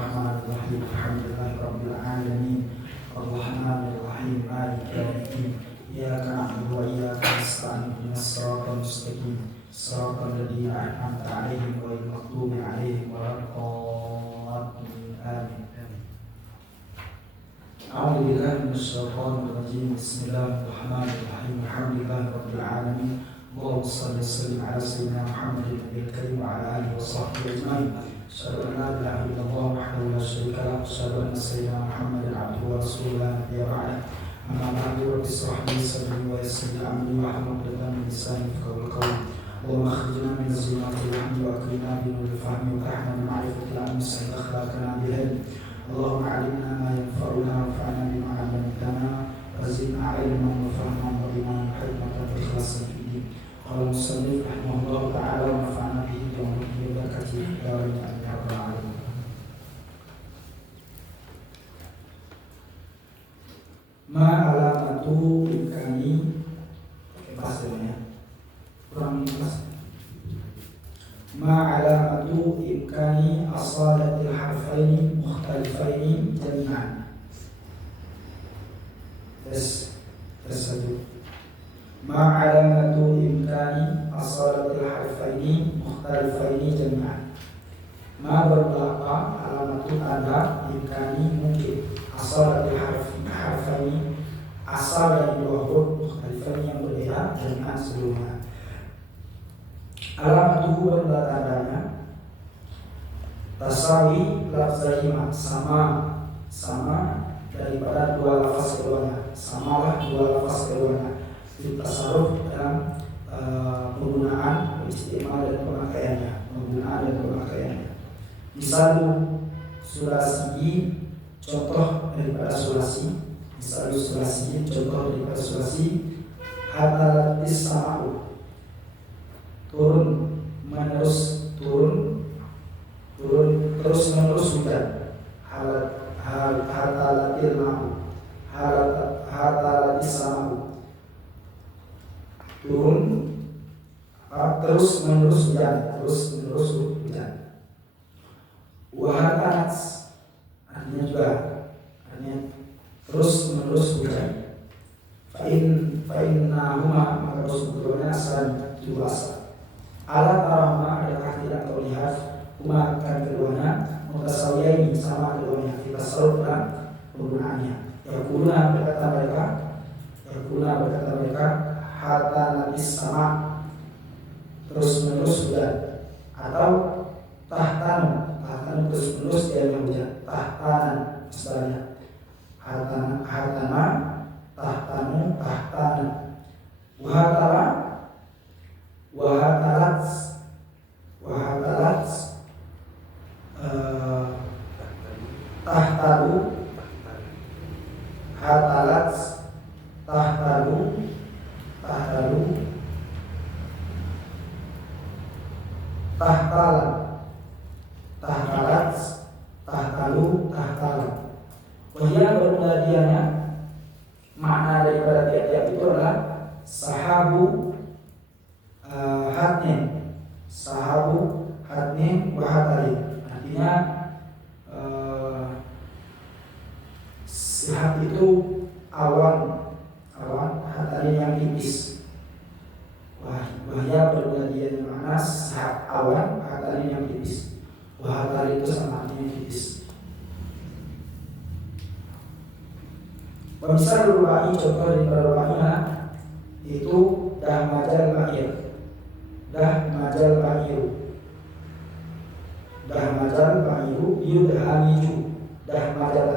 Bismillahirrahmanirrahim. Alhamdulillahirabbil alamin. Arrahmanirrahim. Maliki yaumiddin. Iyyaka na'budu wa iyyaka nasta'in. Ihdinas siratal mustaqim. Siratal ladzina an'amta 'alaihim ghairil maghdubi 'alaihim waladdallin. Amin. A'udzu billahi minasy syaithanir rajim. Bismillahirrahmanirrahim. Alhamdulillahirabbil alamin. Allahumma shalli wa sallim ala sayyidina Muhammadin nabiyil karim wa ala alihi wa sahbihi ajma'in. Asyhadu an la ilaha illallah wahdahu la syarika lahu wa asyhadu anna sayyidina Muhammadan 'abduhu wa rasuluhu la nabiyya ba'dahu. Amma ba'du, rabbi ishrah li sadri wa yassir li amri wahlul 'uqdatam min lisani yafqahu qawli. Allahumma akhrijna min zulmatil wahmi wa akrimna bi nuril fahmi wa tahna bi ma'rifatil ilmi wa sahhil akhlaqana bil ilm. Allahumma 'allimna ma yanfa'una wanfa'na bima 'allamtana wa zidna 'ilman wa fahman wa imanan wa hikmatan wa ikhlasan fi din. Qala al-musannif rahimahullahu ta'ala wa nafa'na bihi wa bi barakatihi fid dharain amin ya rabbal alamin. Ma alamatu imkani bahasanya kurang jelas. Ma alamatu imkani asalatil harfaini mukhtalifaini jami'an. Tes satu. Ma alamatu imkani asalatil harfaini mukhtalifaini jami'an. Ma berapa alamatu ada imkani mungkin asalatil harfaini asal dari dua huruf mukhtalifaini yang berbeda jami'an sebelumnya. Alamatu adalah tandanya tasawi lafzahima, sama daripada dua lafaz keduanya, samalah dua lafaz keduanya di tasarruf dalam penggunaan, istimal dan pemakaiannya, Misalu sulasi, contoh daripada sulasi. Misalu sulasi, contoh daripada sulasi. Hatta isma'u, turun terus menerus hujan. Hatalatil ma'u, hatalatis sama'u, turun terus menerus hujan. Wahatanat artinya terus menerus hujan. Fa'innahuma, maka keduanya asalan dua asal. Alat arahma, adakah tidak kau lihat huma akan keduanya mutasawiyaini, sama keduanya kita tasarruf dalam penggunaannya. Yaquluna berkata mereka hatta nabis sama, terus menerus hujan, atau tahtan terus menerus dia hujan. Tahtanan sebenarnya hartana tahtanu wahatalat tahtalu hatalat tahtalu wahia bermuladiannya. Makna daripada tiap-tiap itu adalah sahabu hatnin wahatari, artinya sahab itu awan hatari yang tipis. Wahia bermuladiannya makna sahab awan hatari yang tipis. Wahatari itu sama artinya tipis. Misal rubai, contoh dari rubai itu dah majal bairu, yudhamiju, dah majal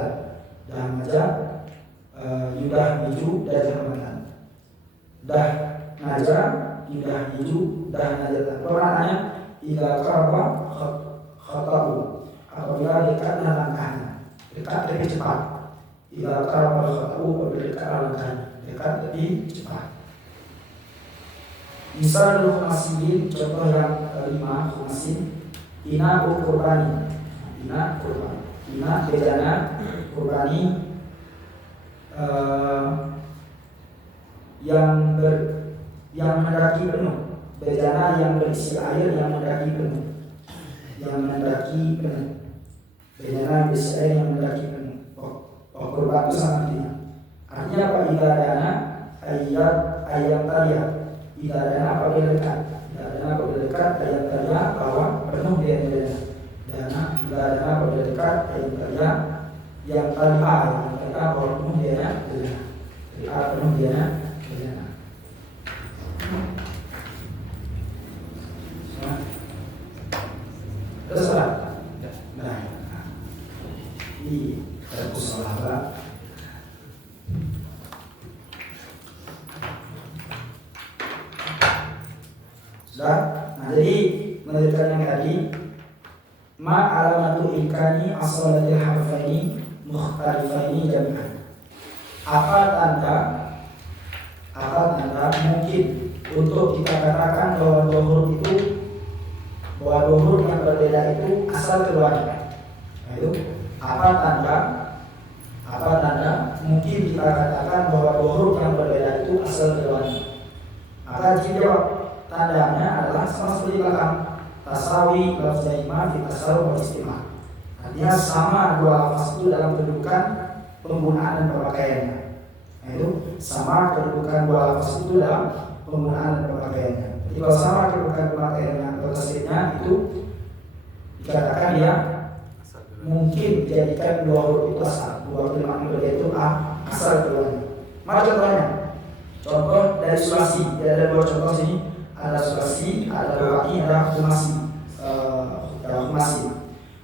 yudhamiju, dah jamatan, dah naja yudhamiju, dah najatan. Maknanya idza qaraba khata'u, apabila dekatnya langkahnya, dekat lebih cepat. Idza qaraba khata'u, dekat langkahnya, dekat lebih cepat. Misal khumasin, contoh yang kelima khumasin. Ina kurbani, ina bejana kurbani yang mendaki penuh, bejana yang berisi air yang mendaki penuh. Bainana bisain yang laki penuh. Kurban itu sama artinya. Artinya apa? Idadana ayat talia. Idadana apabila dekat. Idadana apabila dekat ayat talia bahwa penuh dia dana. Idadana apabila dekat ayat talia yang talia bahwa penuh dia dana. Penuh dia dana. Terserah. Nah, ini terus salah. Sudah. Nah, jadi melanjutkan yang tadi, ma alamatu imkani asalatil harfaini mukhtalifaini jami'an. Apa tanda mungkin untuk kita katakan bahwa dohur yang berbeda itu asal keduanya. Itu apa tanda mungkin kita katakan bahwa dohur yang berbeda itu asal keduanya. Maka jawab tandanya adalah sama seperti belakang tasawi lafzaima fi tasawuf wal istimah. Artinya sama dua lafaz itu dalam kedudukan penggunaan dan pemakaiannya. Itu sama kedudukan dua lafaz itu dalam penggunaan dan pemakaiannya. Jadi kalau sama kedudukan pemakaiannya atau tasdidnya itu dikatakan dia mungkin dijadikan dua huruf itu asal. Dua huruf yang berbeda itu asal keduanya. Maka contoh dari sulasi, ada dua contoh sini. Ada sulasi, ada rubai, ada humasi.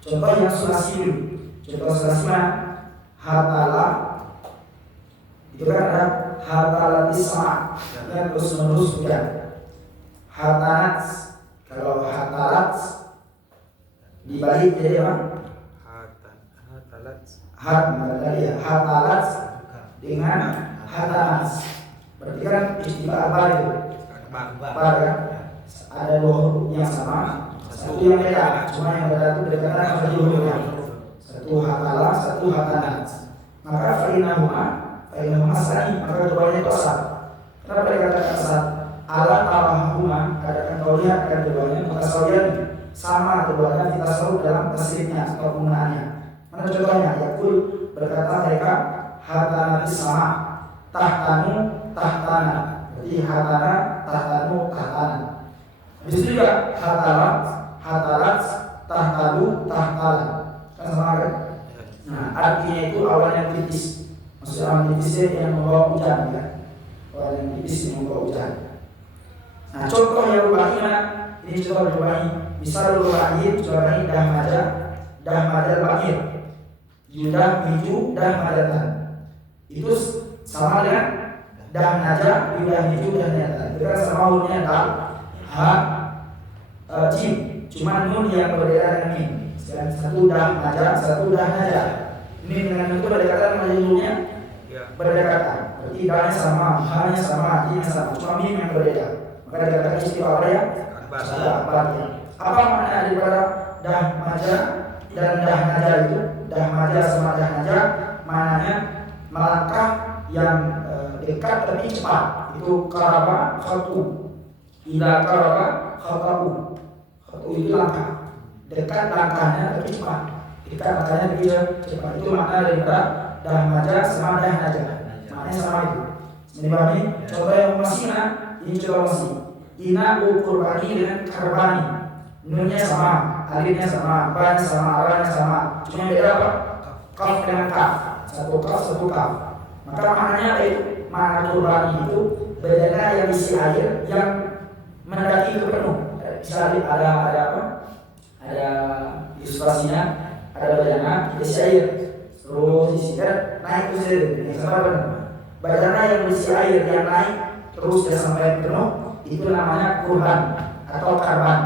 Contoh yang sulasi dulu. Contoh sulasi mana? Hatala. Itu kan ada hatala tisma yang terus menerus hujan. Hatanat. Kalau hatalat dibalik jadi apa? Hatalat dengan hatanat. Berarti kan istilah apa itu? Bar kan? Ada dua huruf yang sama, satu yang beda. Cuma yang beda itu berdekatan sama hurufnya. Satu hatala, satu hatanat. Maka fa'inahuma sani, maka keduanya itu asal. Kenapa dikatakan asal? Alat arahuma, katakan kau lihat kan keduanya mutasawiyan, sama keduanya kita selalu dalam tasrifnya atau penggunaannya. Mana contohnya? Yakul berkata mereka hatanatis sama, tahtana. Jadi hatana, tahtanu, tahtana. Habis itu juga hatalat, tahtadu, tahtala. Kan sama kan? Nah, artinya itu awalnya tipis. Maksudnya awal tipisnya yang membawa hujan ya. Awal yang tipis yang membawa hujan. Nah, contoh yang rubaiyah ini contoh rubaiyah. Misal rubaiyah contohnya dah maja bakir. Yudah miju dah majatan. Itu sama dengan dah naja yudah miju dah nyata. Itu kan sama hurufnya dal, ha, jim. Cuma nun yang berbeda dengan mim. Satu dah naja, satu dah naja. Mim dengan itu berdekatan dengan hurufnya berdekatan. Berarti dalnya sama, ha-nya sama, jimnya sama. Cuma mim yang berbeda. Maka dikatakan istilah apa ya? Apa makna daripada dah maja dan dah naja itu? Dah maja sama dah naja maknanya melangkah yang dekat tapi cepat. Itu karaba khatu. Ila karaba khatu. Khatu itu langkah. Dekat langkahnya tapi cepat. Dekat langkahnya tapi cepat. Itu makna daripada dah maja sama dah naja. Maknanya sama itu. Ini contoh yang masih ini contoh masih. Ina ukurbani dengan karbani. Nunnya sama, alifnya sama, ba-nya sama, ra-nya sama. Cuma yang beda apa? Kaf dengan kaf. Satu kaf, satu kaf. Maka maknanya apa itu? Makna kurbani itu bedanya yang isi air yang mendaki ke penuh. Misalnya ada apa? Ada ilustrasinya, ada bedanya isi air. Terus isi air naik ke sini. Sama benar. Bedanya yang isi air yang naik terus dia sampai penuh. Itu namanya kurban atau karban.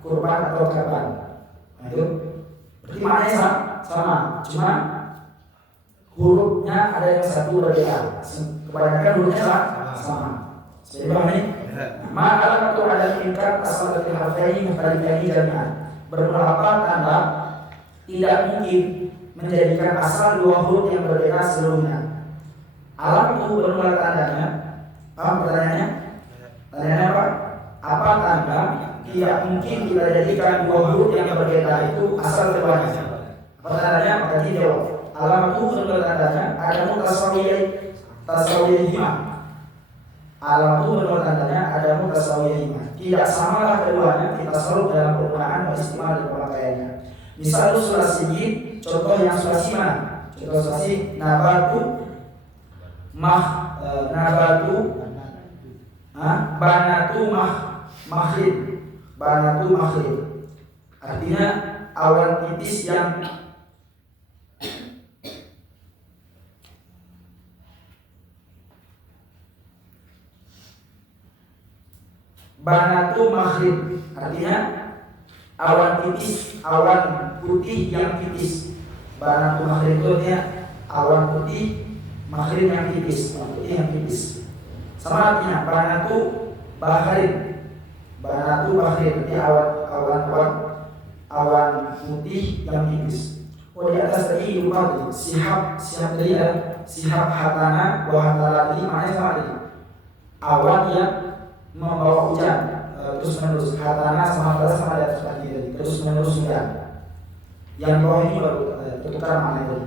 Kurban atau karban. Nah itu berarti maknanya sama. Cuma hurufnya ada yang satu berbeda. Kebanyakan hurufnya sama. Jadi paham ini? Ma'alam itu ada tingkat asal dari harfaini mukhtalifaini jami'an. Beberapa tanda tidak mungkin menjadikan asal dua huruf yang berbeda seluruhnya. Alam itu bermula tandanya. Paham pertanyaannya? Tanya apa? Apa tanda tidak mungkin kita jadikan dua huruf yang berbeda itu asal keduanya? Apa tandanya? Maka dia jawab. Alamatu kedua tandanya adamu tasawiyahima. Alamatu kedua tandanya adamu tasawiyahima. Tidak samalah keduanya kita selalu dalam penggunaan dan istimal dan pemakaiannya. Misal sulasi, contoh yang sulasi mana? Contoh sulasi nabatu banatu makhlid. Artinya awan tipis yang banatu makhlid, artinya awan tipis, awan putih yang tipis. Banatu makhlid itu artinya awan putih makhlid yang tipis, awan putih yang tipis. Sama artinya banatu bahrin, banatu bahrin, artinya awan putih yang tipis. Oh, di atas tadi lupa sihab tadi ya, sihab hatana wa hatala tadi maknanya sama tadi. Awan yang membawa hujan terus menerus. Hatana sama di atas tadi terus menerus hujan. Yang bawah ini baru bertukar maknanya tadi.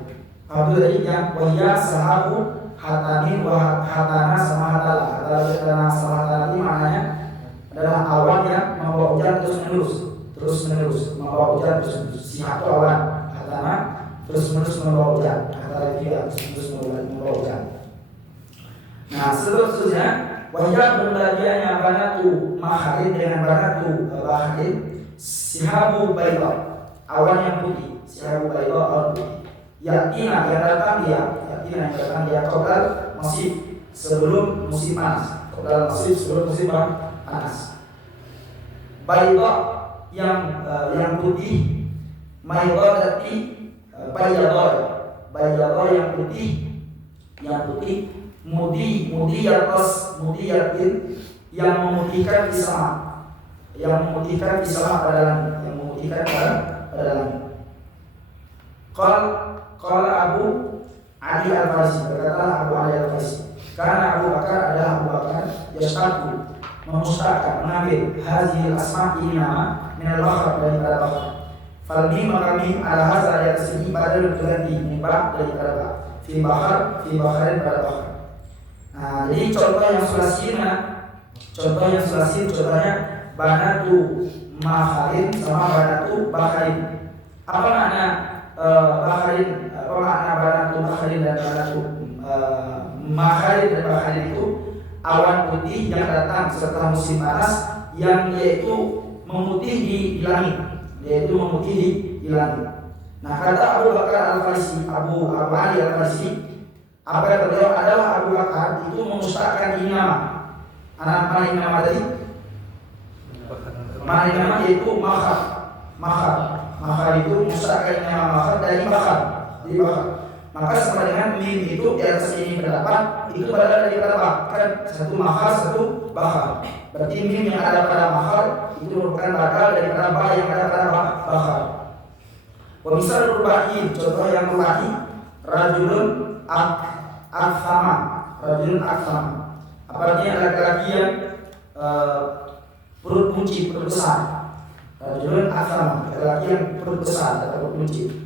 Kalau tadi yang wahya sahabu hatani wa hatana sama hatala. Hatana sama hatala ini maknanya adalah awan yang membawa hujan terus menerus membawa hujan terus menerus. Sihab itu awan, hatana terus menerus membawa hujan, hatala juga terus menerus membawa hujan. Nah, seterusnya wajah berbahagianya banatu makharin dengan banatu baharin sihabu bayda, awan yang putih, sihabu bayda awan putih. Yatina yang datang dia kodal masif sebelum musim panas, kodal masif sebelum musim panas. Bayda yang putih, mayda berarti bayda yang putih, mudiyatin yang memutihkan pada langit. Qala Abu Ali Al-Farisi, berkata Abu Ali Al-Farisi, karena Abu Bakar adalah Abu Bakar yashtaqu, memustakkan, mengambil hazil asma ini nama minal bakhar daripada bakhar. Falmi makami ala hazal ayat sini badal berganti mimba daripada ba fi bakharin pada bakhar. Nah, jadi contohnya contohnya banatu makharin sama banatu bakharin. Apa makna bakharin? Apa makna banatu bakharin dan banatu makharin dan bakharin itu? Awan putih yang datang setelah musim panas yang yaitu memutih di langit, Nah, kata Abu Bakar Al-Farisi, Abu Ali Al-Farisi, apa yang beliau adalah Abu Bakar itu memustakkan ini nama. Mana nama tadi? Mana nama yaitu Makhar itu mustakkan nama Makhar dari Bakhar. Maka sama dengan mim itu di atas ini berdapat itu berada di kata kan satu Makhar satu Bakhar. Berarti mim yang ada pada Makhar itu merupakan badal dari kata ba yang ada pada Bakhar. Wa misal rubahi, contoh yang rubahi, rajulun akthama. Apa artinya? Laki-laki yang perut besar. Rajulun akthama, laki-laki yang perut besar atau perut kunci.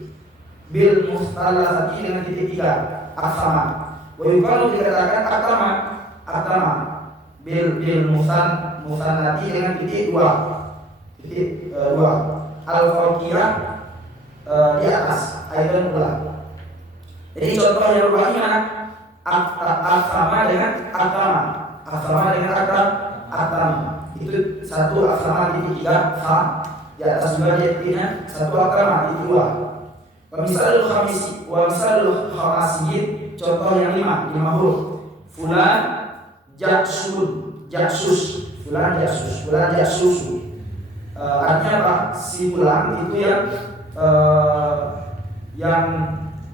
Bil mustalah dengan titik 3 akthama. Wa yuqalu dikatakan akthama bil musanati dengan titik 2 al-fawqiyah di atas ayat pula. Jadi contoh yang berubah ini mana? Akthama dengan akthama itu satu akthama titik 3 fa di atas juga titiknya satu akthama titik 2. Wa misalul khamasiyin, contoh yang 5 huruf. Fulan jaksus. Artinya apa? Si fulan itu yang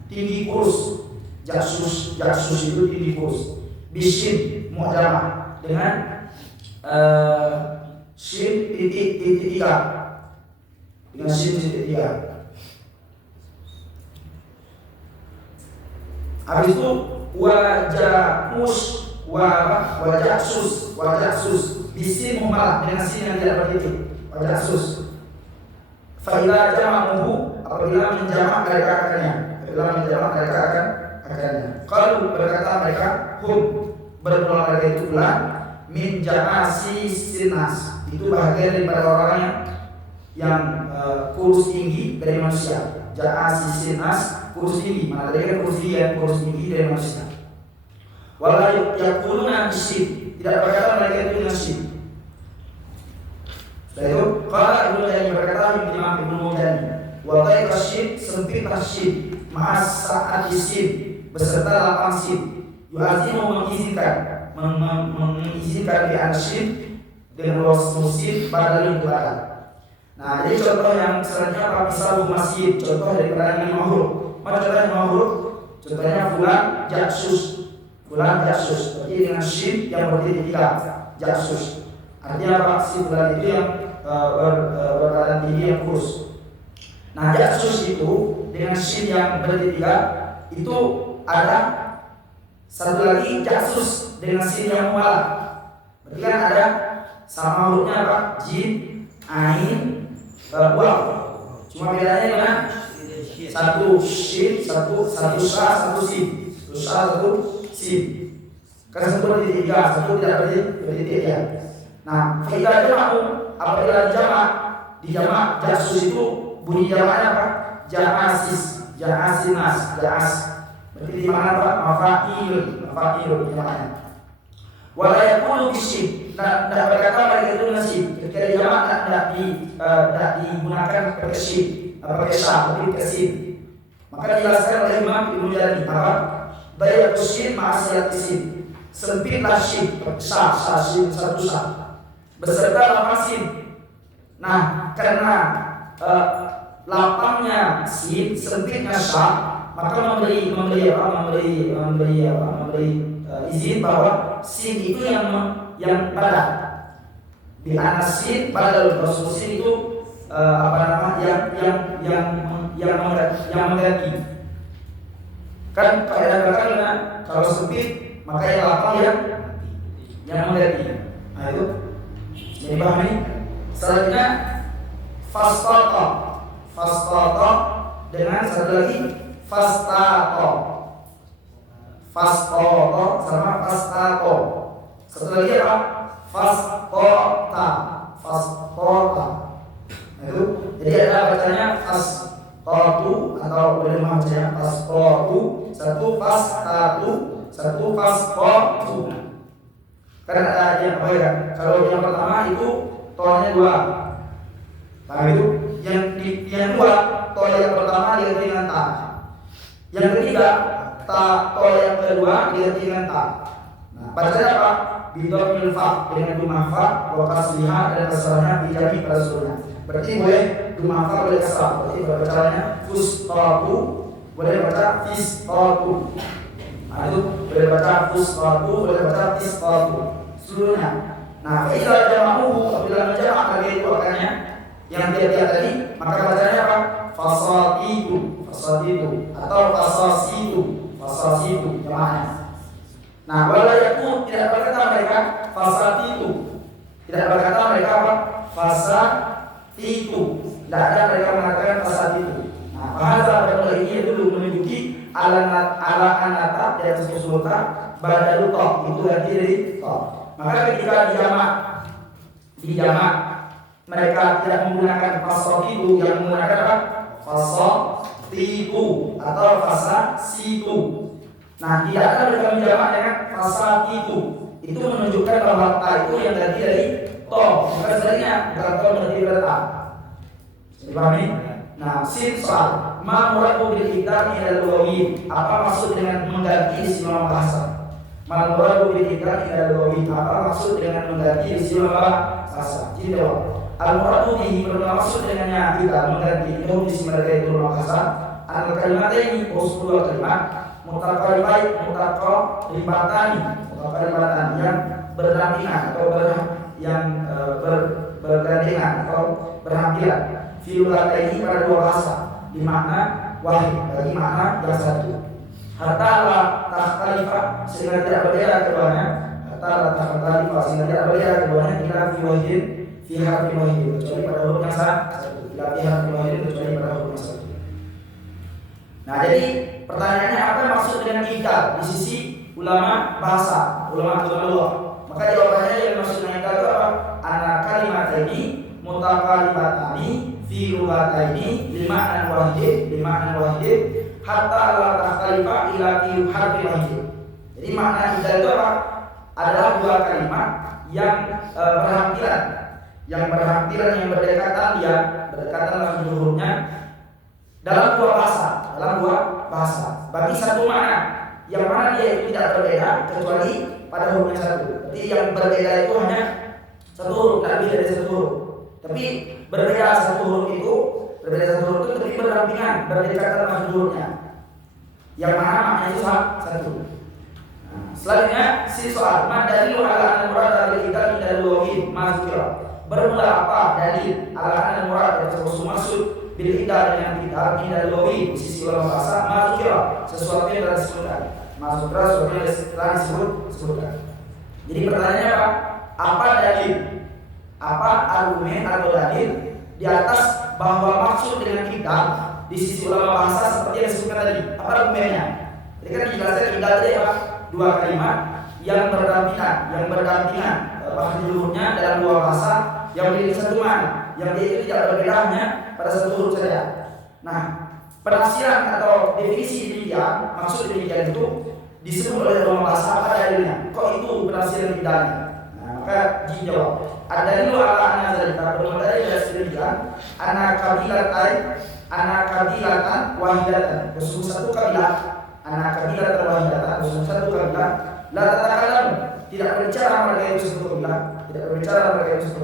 tinggi kurus. Jaksus itu tinggi kurus. Bisin mu'jamah dengan shin titik 3. Dengan shin titik 3. Habis itu wajaksus bisin muhmalah dengan sin yang tidak bertitik. Wajaksus. Fa idza jama'uhu, apabila menjamak mereka akannya. Kalau berkata mereka hum, bermula mereka itu pula min ja'asi sinas, itu bahagian daripada orang yang kurus tinggi dari manusia. Ja'asi sinas, kurus tinggi. Mana tadi kan kurus tinggi dari manusia. Wala yaquluna bisyid, tidak berkata mereka itu dengan syid. Setelah itu qala Ibnu Qayyim berkata Imam Ibnu Mujani, wa dhaiqa syid, sempitlah syid, ma'as sa'at syid, beserta lapang syid, yu'azimu mengizinkan di syid dengan wasmu syid badal mutlaq. Nah, jadi contoh yang selanjutnya apa? Misal masjid, contoh dari pertanyaan lima huruf. Mana contohnya lima huruf? Contohnya fulan jaksus. Berarti dengan syid yang berdiri tiga, jaksus. Artinya apa? Si fulan itu yang berbadan tinggi yang kurus. Nah, jaksus itu dengan syid yang berdiri tiga itu ada satu lagi jaksus dengan syid yang mu'allaq. Berarti kan ada sama hurufnya apa? Jim, ain, waw. Cuma bedanya dengan satu syid, satu sa, satu sin. Satu sin. Karena satu berdiri tiga, satu tidak berdiri tiga. Nah, kita apabila dijamak jasus itu bunyi jamaknya apa? Ja'asis, ja'asinas, ja'as. Berarti di mana apa? Mafa'il jamaknya. Wala yakunu bisyid, tidak berkata mereka itu dengan syid. Ketika dijamak tidak digunakan pakai syid, pakai syah, tapi pakai syid. Maka dijelaskan oleh Imam Ibnu Jani apa? Daya syid ma'asiyat syid, sempitlah syid, syah syid satu syah, beserta lapang syid. Nah, karena lapangnya syid, sempitnya syah, maka memberi izin bahwa syid itu yang padat. Di anas syid pada rasul syid itu yang mengganti. Kan kaidah kalau sempit maka yang lapang yang mengganti. Nah itu jadi paham ini. Selanjutnya fastata dengan satu lagi fastato sama fastato. Satu lagi apa? Fastota. Nah itu jadi ada bacanya fastatu atau boleh bacanya fastatu, satu fastatu, satu fastatu. Karena ada yang apa ya? Kalau yang pertama itu tonya dua. Paham itu? Yang dua, to yang pertama diganti dengan ta. Yang ketiga, to yang kedua diganti dengan ta. Nah, bacanya apa? Bidhamil fa dengan dumah fa wa kasriha dan kasrahnya bijami pada suruhnya. Berarti boleh dumah fa boleh kasrah. Berarti bacanya fustatu, boleh baca fistatu. Nah, itu boleh baca fustatu, boleh baca fistatu. Seluruhnya. Nah, jika jamahu apabila menjamak lagi itu akannya yang tiap-tiap tadi, maka bacanya apa? Fasatitu atau fasasitu jamaknya. Nah, wala yakun tidak berkata mereka fasatitu. Tidak berkata mereka apa? Fasatitu. Tidak ada mereka mengatakan fasatitu. Nah, bahasa pada ini dulu menunjuki ala anata di atas usulta badal ta itu ganti dari ta. Maka ketika dijamak mereka tidak menggunakan fasatitu, yang menggunakan apa? Fasatitu atau fasasitu. Nah, tidak ada mereka menjamak dengan fasatitu. Itu menunjukkan bahwa ta itu yang ganti dari to. Maka sebenarnya bukan to berarti berta. Dipahami? Nah, sin sa ma muradu bil idgham ila al-lughawi. Apa maksud dengan mengganti istilah bahasa? Ma muradu bil idgham ila al-lughawi. Apa maksud dengan mengganti istilah bahasa? Jadi al-muradu bihi bermaksud dengannya kita mengganti itu istilah itu bahasa. Al-kalimat ini dua kalimat mutaqarribatan yang berdampingan atau bergandengan atau berhampiran. Filulat ini pada dua bahasa di makna wahid bagi makna yang satu. Hatta la takhtalifa sehingga tidak berbeda keduanya. Hatta la takhtalifa sehingga tidak berbeda keduanya ila fi wahid fi harfi wahid kecuali pada huruf yang satu. Ila fi harfi wahid kecuali pada huruf yang satu. Nah, jadi pertanyaannya apa yang maksud dengan ibdal di sisi ulama bahasa, ulama lugah? Maka jawabannya yang maksud dengan ibdal itu apa? Ana kalimataini mutaqaribatani fi lughataini lima'nan wahidin hatta la takhtalifa ila fi harfin wahid. Jadi makna ibdal itu apa? Adalah dua kalimat yang berhampiran, yang berdekatan lafaz hurufnya dalam dua bahasa. Bagi satu makna, yang mana dia itu tidak berbeda kecuali pada hurufnya satu. Jadi yang berbeda itu hanya satu huruf, tidak lebih dari satu huruf. Tapi berbeda satu huruf itu tapi berdampingan, berdekatan lafaz hurufnya. Yang mana maknanya itu satu. Selanjutnya si soal madalilu ala al-murad dari kita tidak luwin mazkira. Bermula apa dalil ala al-murad yang maksud bil iddah dengan kita tidak luwin sisi ulama bahasa mazkira sesuatu yang telah disebutkan. Mazkira sesuatu yang telah disebutkan. Jadi pertanyaannya apa dalil? Apa argumen atau dalil di atas bahwa maksud dengan kita di sisi ulama bahasa seperti yang disebutkan tadi? Apa argumennya? Jadi kan dijelaskan kita tadi apa? Dua kalimat yang berdampingan bahasa hurufnya dalam dua bahasa yang memiliki satu makna, yang dia itu tidak berbeda hanya pada satu huruf saja. Nah, penafsiran atau definisi demikian, maksud demikian itu disebut oleh ulama bahasa apa dalilnya? Kok itu penafsiran bidangnya? Nah, maka dijawab. Ada dulu ala anna zalika bermula dari demikian ana kabilatan wahidatan. Bersungguh satu kabilah anak kabilah terwahidatan, satu kabilah la tatakalam, tidak berbicara mereka itu satu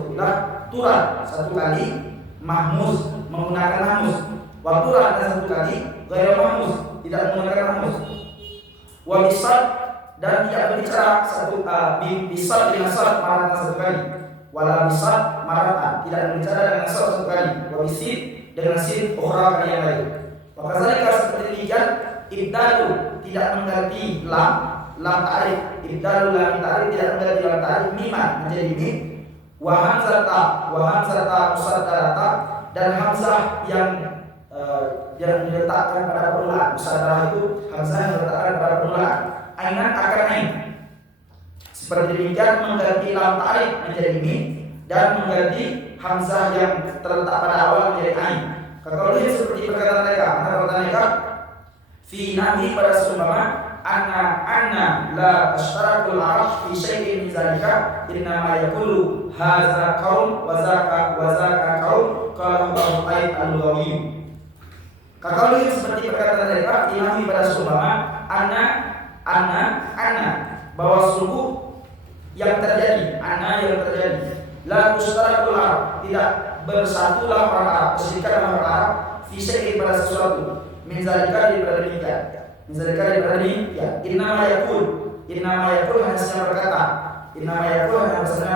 kabilah, turah satu kali, mahmuz menggunakan mahmuz, wa turah dan satu kali, ghairu mahmuz tidak menggunakan mahmuz, wa bisad dan tidak berbicara satu bisad dengan sad maratan satu kali, wala bisad maratan tidak berbicara dengan sad satu kali, wa bisid dengan sid ukhra kali yang lain. Maka seperti demikian ibdalu tidak mengganti lam ta'rif, ibdalu lam ta'rif tidak mengganti lam ta'rif miman menjadi mim, wa hamzata musaddarata dan hamzah yang diletakkan pada permulaan. Musaddarah itu hamzah yang diletakkan pada permulaan. Ainan akan ain. Seperti demikian mengganti lam ta'rif menjadi mim dan mengganti hamzah yang terletak pada awal menjadi ain. Kalau ini seperti perkataan mereka, fi nabi pada seumpama anna la ashtarakul arab fi syai'in min zalika inna ma yaqulu hadza qaum wa zaka qaum qala Abu Taib al-Lughawi. Kalau ini seperti perkataan mereka fi nabi pada seumpama anna bahwa sungguh yang terjadi la ashtarakul arab tidak bersatulah orang Arab, berserikatlah orang Arab fi syai'in pada sesuatu minzalika daripada demikian. Innama yakul hanya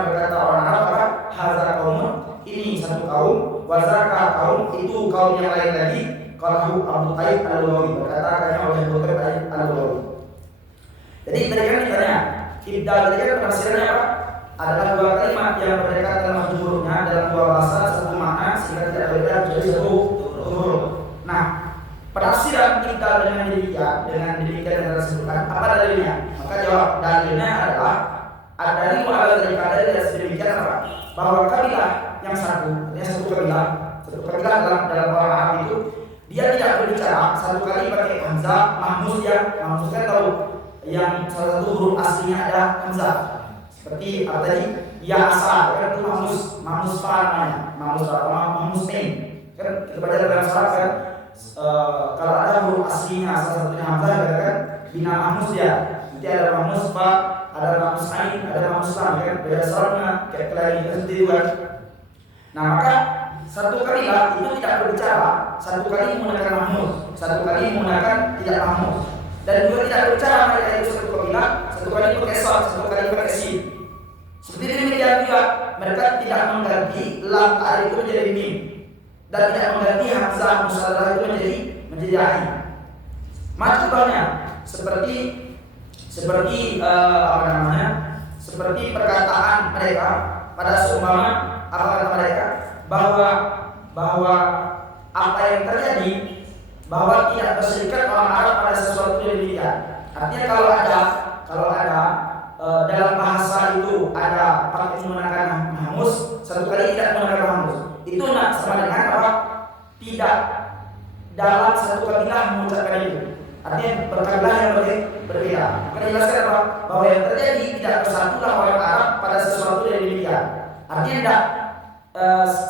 berkata orang Arab apa? Hadza qaumun, ini satu kaum, wa zaka kaum, itu kaum yang lain lagi. Kalau Abu Taib al-Lughawi berkata oleh Abu Taib al-Lughawi. Jadi tadi kan ditanya, ibdal tadi kan penafsirannya apa? Adalah dua kalimat yang berdekatan lafaz hurufnya dalam dua bahasa satu makna sehingga tidak berbeda menjadi satu huruf. Nah, penafsiran kita dengan demikian yang disebutkan apa dalilnya? Maka jawab dalilnya adalah dalil mu'alal dari dalil sedemikian apa? Bahwa kabilah yang satu kabilah dalam orang Arab itu dia tidak berbicara satu kali pakai hamzah mahmuz kan tahu yang salah satu huruf aslinya ada hamzah. Seperti apa tadi? Ya asal kan itu mahmuz fa namanya, mahmuz ain. Kan kita baca dalam surat kan kalau ada huruf aslinya salah satunya hamzah kan bina mahmuz ya. Nanti ada mahmuz fa, ada mahmuz ain, ada mahmuz lam kan beda suratnya kayak lain seperti itu kan. Nah, maka satu kalilah itu tidak berbicara satu kali menggunakan mahmuz, satu kali menggunakan tidak mahmuz, dan juga tidak berbicara mereka itu satu kalilah satu kali pakai sad, satu kali pakai sin. Seperti demikian juga mereka tidak mengganti lam ta'rif itu menjadi mim dan tidak mengganti hamzah musaddarah itu menjadi ain. Maksudnya seperti perkataan mereka pada seumpama apa kata mereka bahwa apa yang terjadi bahwa tidak berserikat orang Arab pada sesuatu yang demikian. Artinya kalau ada dalam bahasa itu ada pakai menggunakan hamus, satu kali tidak menggunakan hamus, itu sama dengan apa? Tidak dalam satu kabilah mengucapkan itu. Artinya berkabilah yang berbeda. Maka dijelaskan apa? Bahwa yang terjadi tidak bersatulah orang Arab pada sesuatu yang demikian. Artinya tidak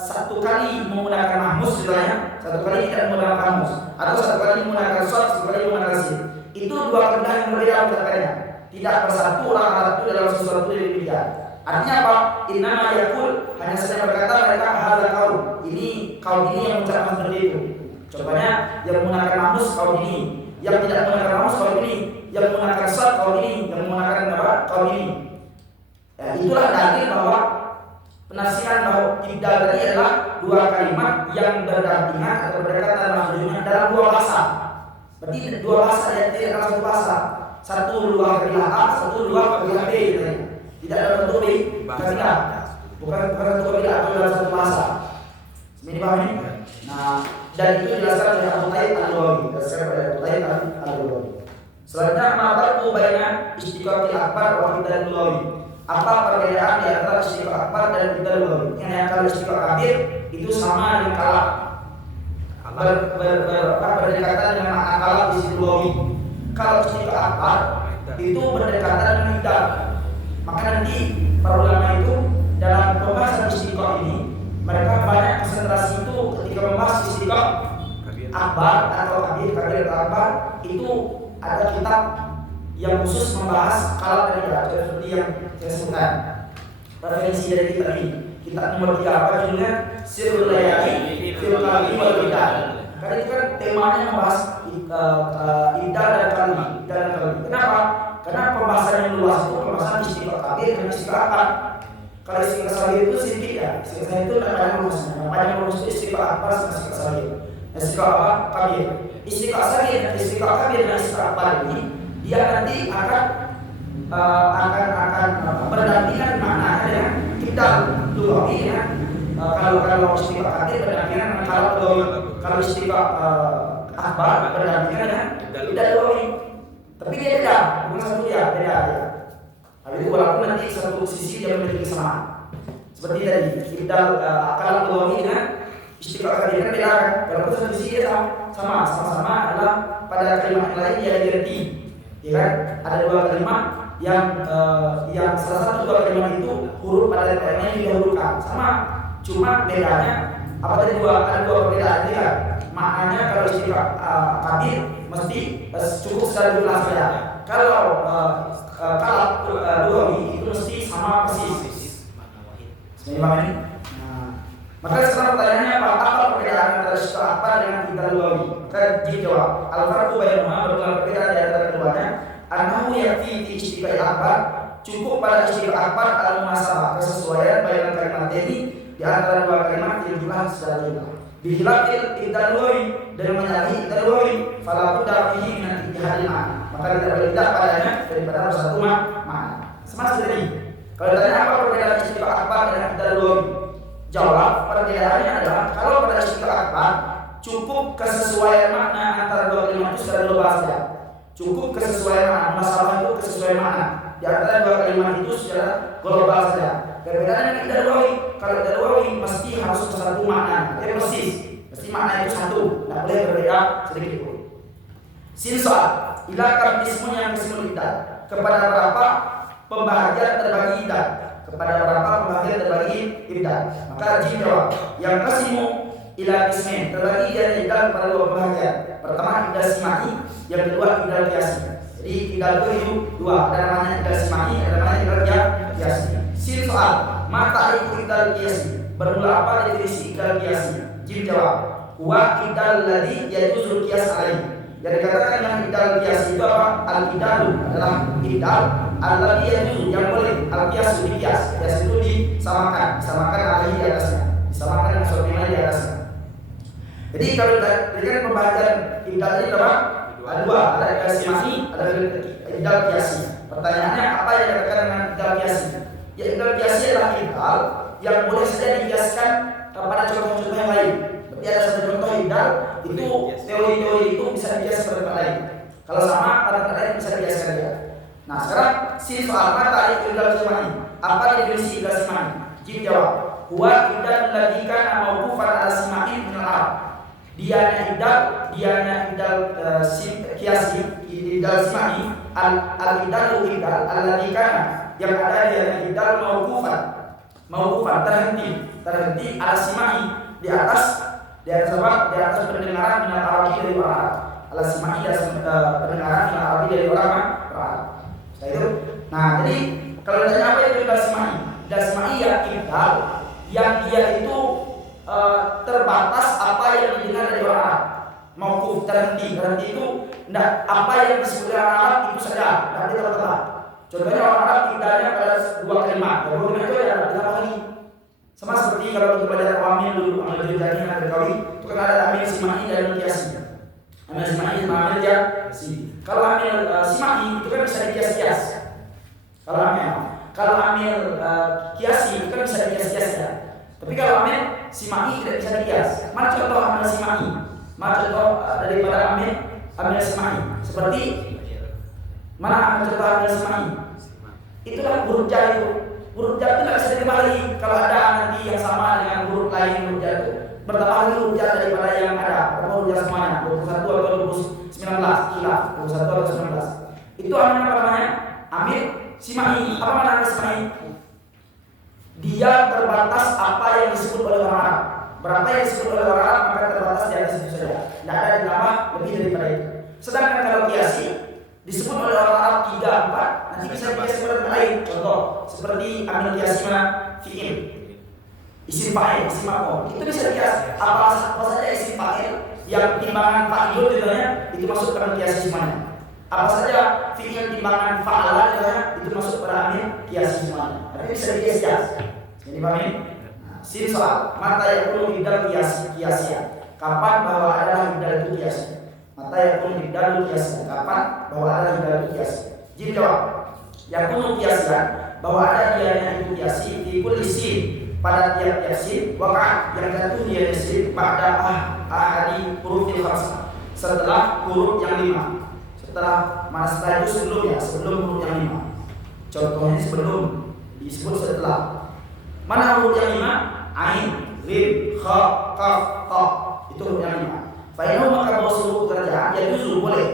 satu kali menggunakan hamus istilahnya, satu kali tidak menggunakan hamus, atau satu kali menggunakan shot, satu kali menggunakan sin. Itu dua kabilah yang berbeda ucapannya. Tidak bersatu orang Arab itu dalam sesuatu yang demikian. Artinya apa? Innama yakul, hanya saja berkata mereka hadza kaum. Ini kaum ini yang mengucapkan seperti itu. Contohnya yang menggunakan hamus kaum ini, yang tidak menggunakan hamus kaum ini, yang menggunakan shot kaum ini, yang menggunakan apa? Kaum ini. Ya, itulah dalil bahwa penafsiran bahwa ibdal tadi adalah dua kalimat yang berdampingan atau berdekatan maksudnya dalam dua bahasa. Berarti dua bahasa yang tidak dalam satu bahasa. Satu luar kabilah A, satu luar kabilah B gitu. Tidak dalam bentuk B, kabilah. Bukan satu kabilah atau dalam satu bahasa. Ini paham ini? Nah, dan itu dijelaskan oleh Abu Taib Al-Luwawi. Dijelaskan oleh Abu Taib Al-Luwawi. Selanjutnya mabarku baina istiqaqil akbar wa ibdal luwawi. Apa perbedaan di antara istiqaq akbar dan ibdal luwawi? Yang kalau istiqaq kabir itu sama dengan kalab. Berdekatan dengan makna kalab di sisi luwawi. Kalau istiqaq akbar itu berdekatan dengan ibdal. Maka nanti para ulama itu dalam pembahasan istiqaq ini mereka banyak konsentrasi itu ketika membahas istiqaq akbar atau kabir atau akbar itu ada kitab yang khusus membahas kalab dan ibdal seperti yang saya sebutkan. Referensi dari kitab ini, kitab nomor 3 apa judulnya? Sirrul Layali fil Qalbi wal Ibdal. Karena itu kan temanya membahas ibdal dan kalbi. Kenapa? Karena pembahasan yang luas itu pembahasan istiqaq kabir dan istiqaq akbar. Kalau istiqaq saghir itu sedikit ya. Istiqaq saghir itu tidak banyak rumusnya. Yang banyak rumus itu istiqaq akbar sama istiqaq saghir. Istiqaq apa? Kabir. Istiqaq saghir dan istiqaq kabir dan istiqaq akbar ini dia nanti akan berdampingan maknanya dengan ibdal lugawi ya. Kalau istiqaq kabir berdampingan dengan kalab lugawi. Kalau istiqaq akbar berdampingan dengan ibdal lugawi. Tapi dia beda, bukan satu dia beda ya. Habis itu walaupun nanti satu sisi dia memiliki kesamaan. Seperti tadi ibdal kalab lugawi dengan istiqaq kabir kan beda kan. Walaupun satu sisi dia sama-sama adalah pada kalimat lain dia diganti. Ya kan? Ada dua kalimat yang salah satu dua kalimat itu huruf pada kalimatnya didahulukan. Sama, cuma bedanya apa tadi ada dua perbedaan dia. Maknanya kalau istiqaq kabir mesti cukup sekali jumlah saja. Kalau kalab lugawi itu mesti sama persis. Sebenarnya ini. Maka sekarang pertanyaannya apa perbedaan antara istiqaq akbar dengan ibdal lugawi? Maka dijawab al-farqu bainahuma, perbedaan di antara keduanya annahu yakfi fi istiqaq akbar, cukup pada istiqaq akbar al-muhasabah, kesesuaian bayan kalimat ini di antara dua kalimat yang jumlah secara jumlah. Bihilafil ibdal lugawi, dengan menyalahi ibdal lugawi fala budda fihi min ittihadil ma'na, maka tidak berbeda padanya daripada bersatu makna. Sama seperti ini. Kalau ditanya apa perbedaan istiqaq akbar dengan ibdal lugawi? Jawab perbedaannya adalah kalau pada istiqaq akbar cukup kesesuaian makna antara dua kalimat itu secara global saja. Cukup kesesuaian makna, masalah itu kesesuaian makna di antara dua kalimat itu secara global saja. Perbedaannya dengan ibdal lugawi, kalau ibdal lugawi mesti harus satu makna, dia persis, mesti makna itu satu, tidak boleh berbeda sedikit pun. Sin soal ilakam ismunya ismul ibdal, kepada berapa pembahagian terbagi ibdal, kepada berapa pembagian terbagi ibdal. Maka dijawab yang kasimu ila ismin, terbagi dia ibdal pada dua pembagian. Pertama ibdal simai, yang kedua ibdal qiyasi. Jadi ibdal itu dua, ada namanya ibdal simai, ada namanya ibdal qiyasi. Sin soal mata itu ibdal qiyasi, bermula apa definisi ibdal qiyasi? Jim jawab wa ibdal ladzi yajuzul qiyas alaihi. Yang dikatakan yang ibdal qiyasi itu apa? Al-ibdalu adalah ibdal alladzi yajuzu, yang boleh al-qiyas qiyas itu disamakan alaihi di atasnya, disamakan dengan sesuatu yang di atasnya. Jadi kalau diberikan pembahasan ibdal ini apa? Ada dua, ada ibdal simai, ada ibdal qiyasi. Pertanyaannya apa yang dikatakan dengan ibdal qiyasi? Ya ibdal qiyasi adalah ibdal yang boleh saja dikiaskan pada contoh-contoh yang lain. Berarti Berarti ada satu contoh ibdal itu teori-teori itu bisa dikias pada tempat lain. Kalau sama pada tempat lain bisa dikiaskan dia. Nah sekarang si soal mata ibdal simani. Apa definisi ibdal simani? Jim jawab. Huwa ibdal ladzi kana mawqufan ala simani min al-arab. Dianya ibdal kiasi ibdal simani al-ibdal alladzi kana yang ada dianya ibdal mawqufan terhenti ala simani di atas pendengaran minal arabi dari orang Arab. Ala simani pendengaran minal arabi dari orang Arab. Itu. Nah, jadi kalau ditanya apa itu ibdal simani? Ibdal simani ya ibdal yang dia itu terbatas apa yang didengar dari orang Arab. Mauquf terhenti itu enggak apa yang disebut orang Arab itu saja, enggak ditebak-tebak. Contohnya orang Arab ibdalnya pada dua kalimat. Dua kalimat itu ya berapa kali? Sama seperti kalau kita belajar amil dulu, amil jadi ada kali, itu kan ada amil simai dan kiasi. Amil simai dan amil kiasi. Kalau amil simai itu kan bisa dikias-kias. Kalau amil kiasi itu kan bisa dikias-kias ya. Tapi kalau amil simai tidak bisa dikias. Mana contoh amil simai? Mana contoh daripada amil simai? Seperti mana contoh amil simai? Itulah huruf jar itu. Huruf jar itu tidak bisa ditambah lagi. Kalau ada nanti yang sama dengan huruf lain huruf jar itu bertambah lagi huruf jar daripada yang ada. Berapa huruf jar semuanya? 21 atau 19? Khilaf 21 atau 19. Itu apa namanya? Amil simai. Apa makna simai? Dia terbatas apa yang disebut oleh orang Arab. Berapa yang disebut oleh orang Arab maka terbatas di atas itu saja. Tidak ada ditambah lebih daripada itu. Sedangkan kalau kiasi disebut oleh orang Arab 3, 4, nanti bisa dikias kepada lain. Contoh seperti amil kiasi fi'il, isim fa'il, isim maf'ul. Itu bisa dikias apa saja isim fa'il yang timbangan fa'ilun contohnya itu masuk pada kiasi semuanya. Apa saja fi'il timbangan fa'ala contohnya itu masuk pada amil kiasi semuanya. Tapi bisa dikias. Jadi pahami? Sin soal mata yakunu ibdal kiasian. Kapan bahwa adalah ibdal itu kiasi? Mata yakunu ibdal kiasian. Kapan bahwa adalah ibdal itu kiasi? Jadi jawab. Yakunu kiasian bahwa ada dianya itu kiasi di kulli sin pada tiap-tiap sin waqa'a yang jatuh dia sin pada ahadi hurufil khamsah setelah huruf yang 5. Setelah itu sebelum huruf yang 5. Contohnya sebelum disebut setelah. Mana huruf yang 5? Ain, rim, kha, kaf, ta. Itu huruf yang 5. Fa maka bahwa seluruh kerjaan ya juzul boleh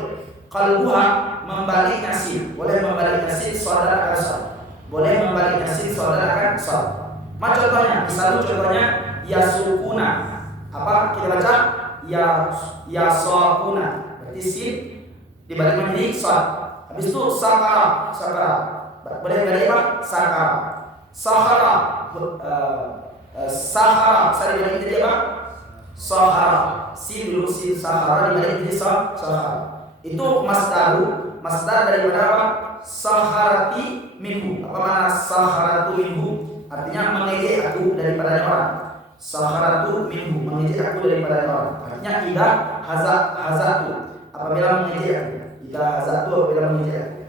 qalbuha membaliknya sin, boleh membaliknya sin saudara kasar. Boleh membaliknya sin saudara kasar. Mana contohnya? Misalnya contohnya yasukuna. Apa kita baca? Yasakuna. Berarti sin dibalik menjadi sad. Habis itu sakara. Boleh balik apa? Sakara. Sahara. Sahara. Saya dibalik jadi apa? Sahara. Sin dulu sin sahara dibalik jadi sahara. Itu masdar daripada apa? Saharati minhu. Apa makna saharatu minhu? Artinya mengejek aku daripada orang. Saharatu minhu, mengejek aku daripada orang. Artinya idza hazatu, apabila mengejek aku. Idza hazatu apabila mengejek aku.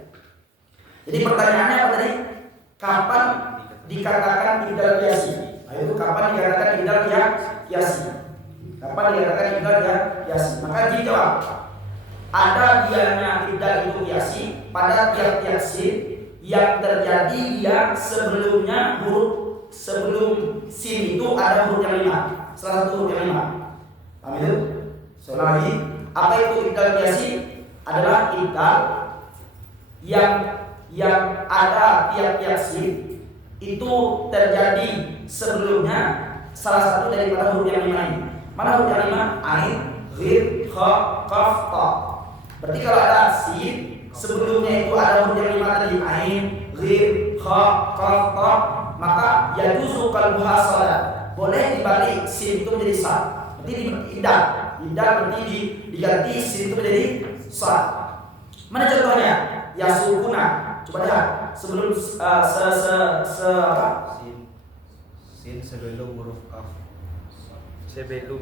Jadi pertanyaannya apa tadi? Kapan dikatakan ibdal kiasi? Itu kapan dikatakan ibdal kiasi? Kapan dikatakan ibdal kiasi? Maka dijawab ada dianya ibdal itu kiasi pada tiap-tiap sin yang terjadi yang sebelum sin itu ada huruf yang 5. Salah satu huruf yang 5. Paham itu? Soal lagi, apa itu ibdal kiasi? Adalah ibdal yang ada tiap-tiap sin itu terjadi sebelumnya salah satu daripada huruf yang 5 ini. Mana huruf yang 5? Ain, ghir, kha, qaf, ta. Berarti kalau ada sin sebelumnya itu ada huruf yang 5 tadi, ain, ghir, kha, qaf, ta, maka yajuzu qalbuha salat. Boleh dibalik sin itu menjadi sad. Berarti ibdal berarti diganti sin itu menjadi sad. Mana contohnya? Yasukuna. Coba lihat sebelum sin sebelum huruf kaf. Sebelum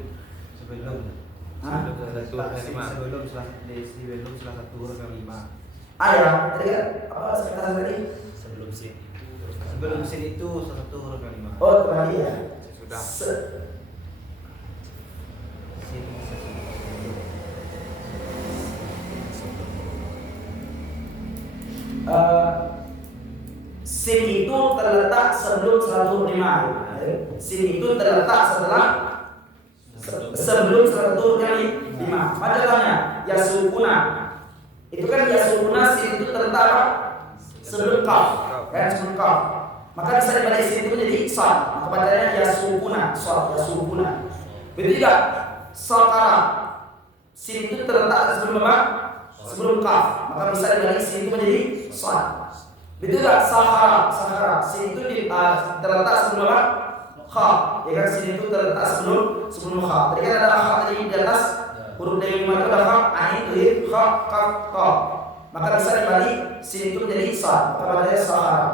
salah satu huruf yang 5. Ayah, tadi kan apa sekitar tadi? Sebelum sin itu salah satu huruf yang 5. Oh, tadi ya. Sudah. sin sin itu terletak sebelum 105. Sin itu terletak sebelum 105. Majalahnya yasukuna. Itu kan yasukuna, sin itu terletak apa? Sebelum kaf. Kan sebelum kaf. Maka bisa dibalik sin itu menjadi sad. Maka bacanya yasukuna, sad, yasukuna. Begitu juga sakara. Sin itu terletak sebelum apa? Sebelum kaf. Maka bisa dibalik sin itu menjadi sad. Begitu juga sahara, sin itu terletak sebelum apa? Kha. Ya kan, sin itu terletak sebelum kha. Tadi kan ada kha tadi di atas huruf dari lima itu ada kha, ain, lid, kha, kaf, ta. Maka bisa dibalik sin itu menjadi sad. Maka bacanya sahara.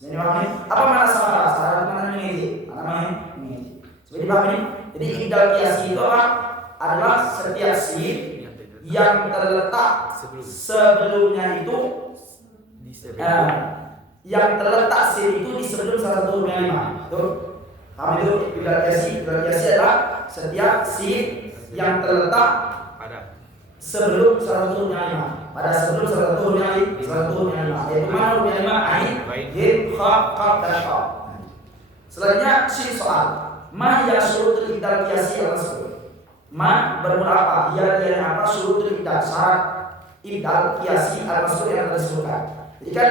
Jadi pahami? Apa makna sahara? Sahara itu maknanya mengisi. Maknanya mengisi. Jadi pahami? Jadi ibdal qiyasi itu apa? Adalah setiap sin yang terletak sebelumnya itu yang terletak sin itu di sebelum 105. Tuh. Paham itu? Ibdal qiyasi adalah setiap sin yang terletak sebelum 105. Pada sebelum 105, yaitu mana 105? Ain, hid, kha, kaf, dan kha. Selanjutnya sin soal. Ma ya syurutul ibdal qiyasi al-mazkur. Ma bermula apa? Ya dia apa? Syurutul ibdal, syarat ibdal qiyasi al-mazkur yang telah disebutkan. Jadi kan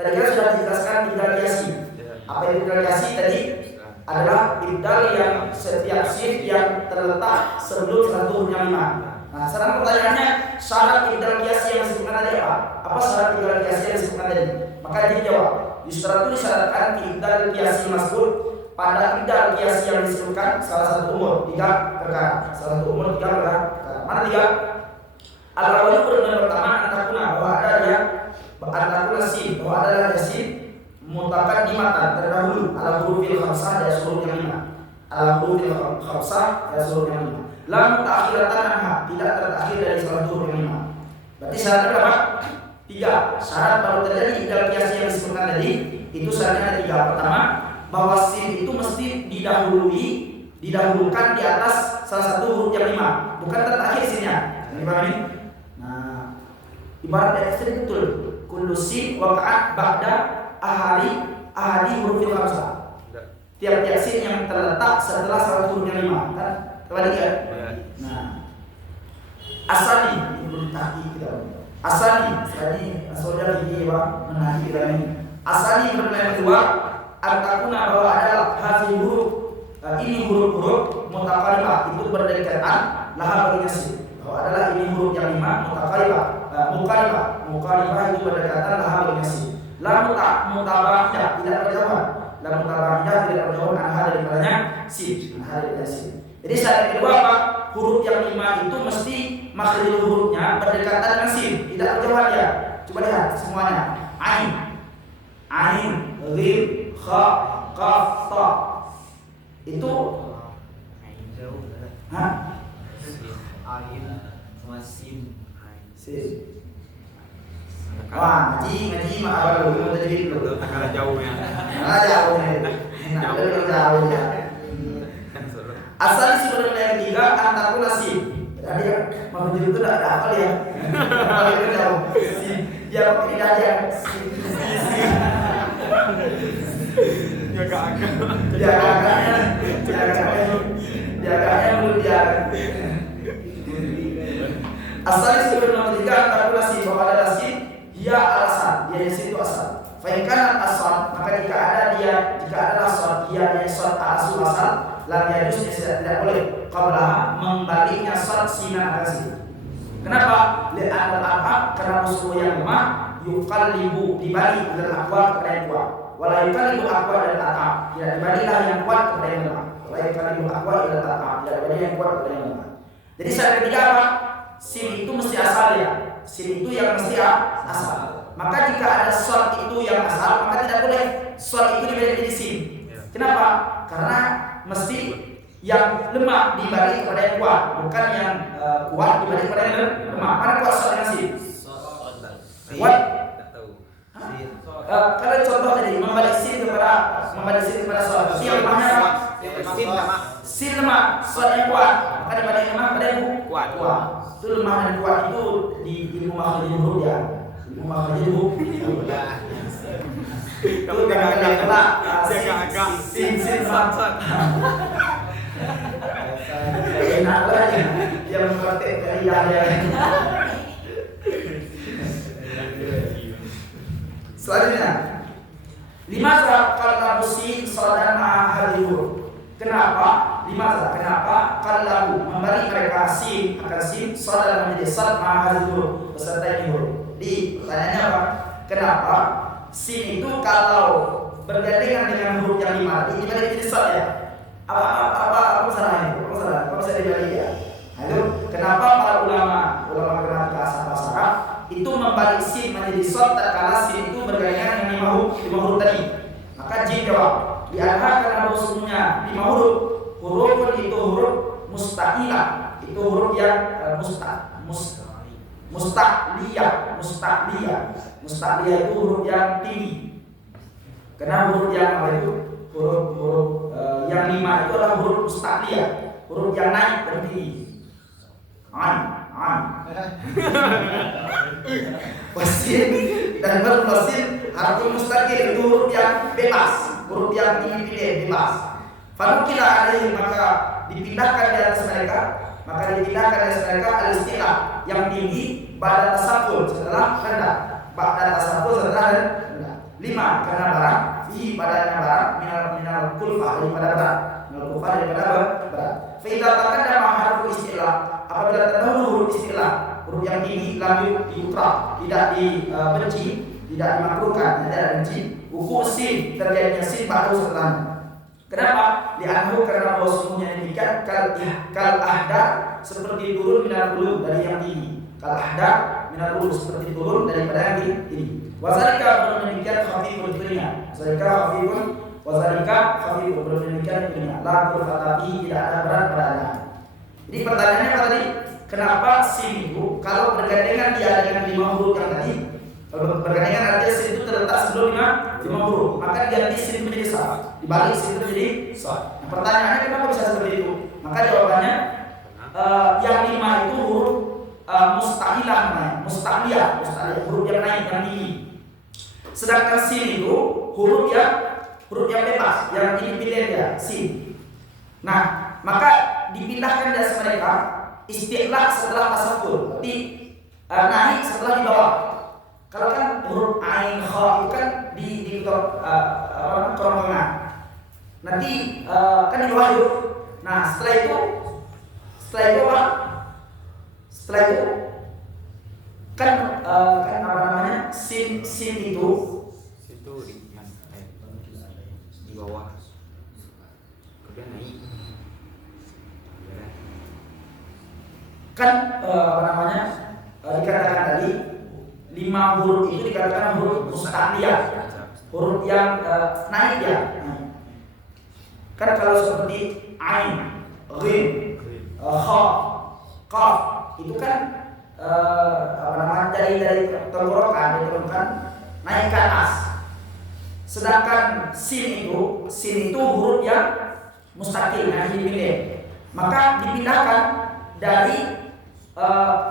tadi kita sudah dijelaskan ibdal qiyasi. Apa itu ibdal qiyasi tadi? Adalah ibdal yang setiap sin yang terletak sebelum 105. Nah, sekarang pertanyaannya, syarat ibdal qiyasi yang disebutkan tadi apa? Apa syarat ibdal qiyasi yang disebutkan tadi? Maka dia jawab, yustaratu disyaratkan ibdal qiyasi mazkur pada ibdal qiyasi yang disebutkan salah satu umur 3 perkara. Salah satu umur 3 perkara. Mana 3? Al-awwal pertama antakuna, bahwa ada dia antakuna sin, bahwa adalah sin mutaqaddimatan terdahulu ala hurufil khamsah dari huruf yang 5. Ala hurufil khamsah dari huruf yang 5. Lam ta'khiratan anha, tidak terakhir dari salah satu yang 5. Berarti syaratnya berapa? 3. Syarat baru terjadi ibdal qiyasi yang disebutkan tadi, itu syaratnya ada 3. Pertama, bahwa sin itu mesti didahulukan di atas salah satu huruf yang 5, bukan terakhir sinnya. Dipahami? Nah, ibarat ekstrim betul. Kullu sin waqa'at ba'da ahadi hurufil khamsah. Tiap-tiap sin yang terletak setelah salah satu huruf yang 5, kan? Kembali ya? Nah, asali itu ditaki kita. Asali saudara ini menahi kita ini. Asali bermain kedua, antakuna bahwa adalah hasil huruf ini huruf-huruf mutaqaribah itu berdekatan laha baginya sin. Bahwa adalah ini huruf yang 5 muqaribah itu berdekatan laha baginya sin. La mutabahidah tidak berjauhan. La mutabahidah tidak berjauhan anha daripadanya sin. Anha daripadanya sin. Jadi syarat kedua apa? Huruf yang 5 itu mesti makhrij hurufnya berdekatan dengan sin, tidak berjauhan ya. Coba lihat semuanya. Ain, ghim, kha, qaf, ta. Itu jauh. Ain sama sin. Wah, ngaji mah baru mau jadi dulu. Karena jauhnya. Jauhnya. Jauh ya. Asal sebenarnya yang 3 antakuna sin. Berarti kan mau jadi itu tidak ada akal ya. Kalau itu jauh. Ya tidak ada sin. Ya agak. Jaganya belum jaga. Asal sebenarnya 3 antakuna sin, bahwa ada sin, dia alasan, dia sin itu asal. Fa'inkan asal, maka jika ada asal, dia asal lam yajuz tidak boleh qabla membaliknya sad sinan kasih. Kenapa? Li'anna al-aqab, karena musuh yang lemah yuqallibu dibalik dan aqwa kepada yang kuat. Wala yuqallibu aqwa dan aqab, tidak dibaliklah yang kuat kepada yang lemah. Wala yuqallibu aqwa dan aqab, tidak dibalik yang kuat kepada yang lemah. Jadi syarat ketiga apa? Sin itu mesti asal ya. Sin itu yang mesti asal. Maka jika ada sad itu yang asal, maka tidak boleh sad itu dibalik jadi sin. Kenapa? Karena mesti yang lemah dibalik kepada yang kuat, bukan yang kuat dibalik kepada yang lemah. Mana kuat soalnya sih? Kuat. Kalau contoh tadi membalik sin kepada soal. Sin lemahnya apa? Sin lemah, soal yang kuat. makhrajul huruf ya. Ilmu makhrajul huruf. Kamu agak sin sat. Enak lagi yang praktek kerjanya. Selanjutnya, 5 kalau sin sadan ma'ahadul. Kenapa? 5 kenapa kalau memberi mereka sin akan sin sadan menjadi sad ma'ahadul beserta ini huruf. Di pertanyaannya apa? Kenapa sin itu kalau bergandengan dengan huruf yang 5 ini jadi sad ya? Apa masalahnya? Apa masalah? Apa bisa dibalik ya? Nah, itu kenapa para ulama gramatika bahasa Arab itu membalik sin menjadi sad tatkala sin itu bergandengan dengan 5 huruf tadi? Maka jawab diantaranya karena bahwasanya 5 huruf itu huruf mustaqilah, itu huruf yang mustaqliyah itu huruf yang tinggi. Karena huruf yang apa itu? Huruf yang 5 itu adalah huruf mustaqliyah, huruf yang naik dan tinggi. Wasin dan berwasin harus mustaqil itu huruf yang bebas, huruf yang dipilih bebas. Fanukila alaihi maka dipindahkan di atas mereka, al-istilah yang tinggi pada tasawuf setelah rendah. Pada tasawuf setelah rendah. 5 karena barang fihi padanya barang minal kulfah daripada berat. Fa idza taqaddama harfu istilah apabila terdahulu huruf istilah, huruf yang tinggi lalu diutrah, tidak dibenci, tidak dimakruhkan, tidak dibenci. Wuku sin terjadinya sin baru setelahnya. Kenapa? Li'anhu karena bahwasanya demikian kal ahdar seperti turun minal qulub dari yang tinggi. Kal ahdar minal qulub seperti turun daripada yang tinggi. Wazalika demikian khafifun telinga. Wazalika khafifun demikian telinga. La kulfatahi tidak ada berat padanya. Jadi pertanyaannya apa tadi? Kenapa sin itu kalau bergandengan dia dengan 5 huruf yang tadi? Kalau bergandengan artinya sin itu terletak sebelum 5 huruf, maka diganti sin menjadi sad. Dibalik sin itu menjadi sad. Nah, pertanyaannya kenapa bisa seperti itu? Maka jawabannya yang 5 itu huruf mustahilah namanya, mustaqliyah, huruf yang naik yang tinggi. Sedangkan sin itu huruf yang bebas, yang dipilih ya, sin. Nah, maka dipindahkan dari mereka istilah setelah tasawuf, berarti naik setelah di bawah. Kalau kan huruf ain kha itu kan di kerongkongan. Nanti kan di bawah itu. Nah, setelah itu apa? Setelah itu kan apa namanya? Sin itu di bawah. Kemudian naik. Kan apa namanya? Dikatakan tadi 5 huruf itu dikatakan huruf mustaqliyah, huruf yang naik ya. Kan kalau seperti ain, ghin, kha, qaf itu kan apa namanya dari tenggorokan naik ke atas. Sedangkan sin itu huruf yang mustaqil yang dipilih. Maka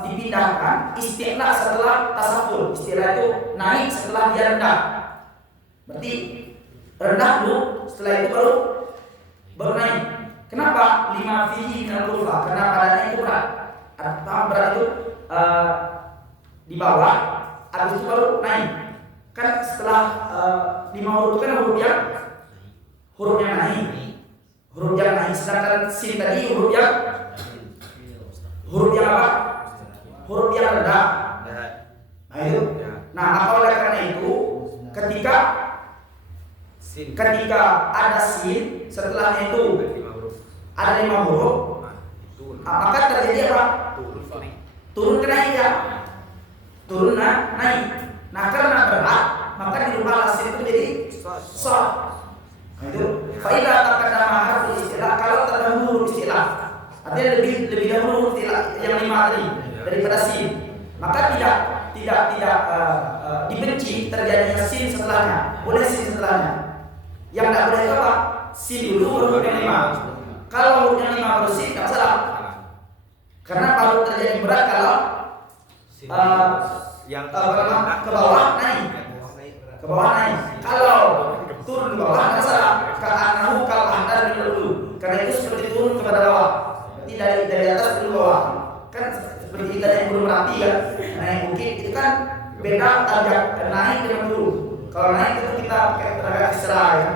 dipindahkan istilah setelah tasawuf. Istilah itu naik setelah dia rendah. Berarti rendah dulu, setelah itu baru naik. Kenapa? 5 fihi minal kulfah. Karena padanya itu berat. Berat itu di bawah, habis itu baru naik. Kan setelah 5 huruf itu kan huruf yang naik. Sedangkan sin tadi huruf yang apa? Huruf yang rendah. Nah itu. Nah, maka oleh karena itu ketika ada sin setelahnya itu ada 5 huruf, maka terjadi apa? Turun ke naik ya. Turun naik. Nah, karena berat, maka dirubah sin itu jadi sad. Nah itu. Fa idza taqaddama harfu istilah, kalau terdahulu istilah artinya lebih dahulu yang 5 tadi daripada sin, maka tidak dibenci terjadinya sin setelahnya. Boleh sin setelahnya. Yang tidak boleh itu apa? Sin dulu huruf yang 5. Kalau huruf yang 5 baru sin tidak masalah. Karena baru terjadi berat kalau yang ke bawah naik. Ke bawah naik. Kalau turun ke bawah nggak salah. Ka'annahu kal ahdar min dulu. Karena itu seperti turun kepada bawah. Berarti dari atas turun ke bawah. Kan seperti kita yang belum merapi kan. Naik bukit itu kan beda tajak naik dengan turun. Kalau naik itu kita pakai tenaga ekstra ya.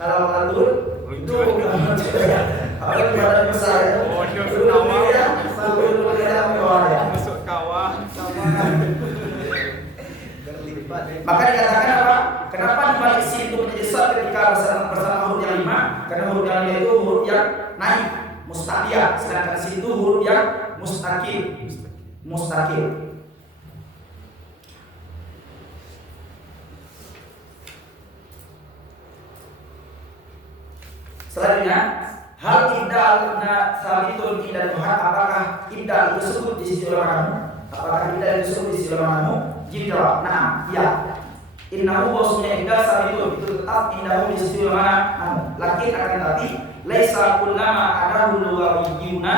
Kalau turun itu kalau badan besar ya. Turun ya. Turun ke bawah ya. masuk kawah. Maka dikatakan apa? Kenapa dibalik sin itu menjadi sad ketika bersama huruf yang 5? Karena huruf yang 5 itu huruf yang naik, mustaqiyah. Sedangkan sin itu huruf yang mustaqil. Selanjutnya, hal ibdal sabitun inda Tuhan, apakah ibdal itu sebut di sisi ulama kamu? Apakah ibdal itu sebut di sisi ulama kamu? Jawab, nah, iya. Innahu bosnya ibdal sabitun itu tetap indahu di sisi ulama kamu. Lakin akan tetapi laisa kullama adahu lughawiyuna,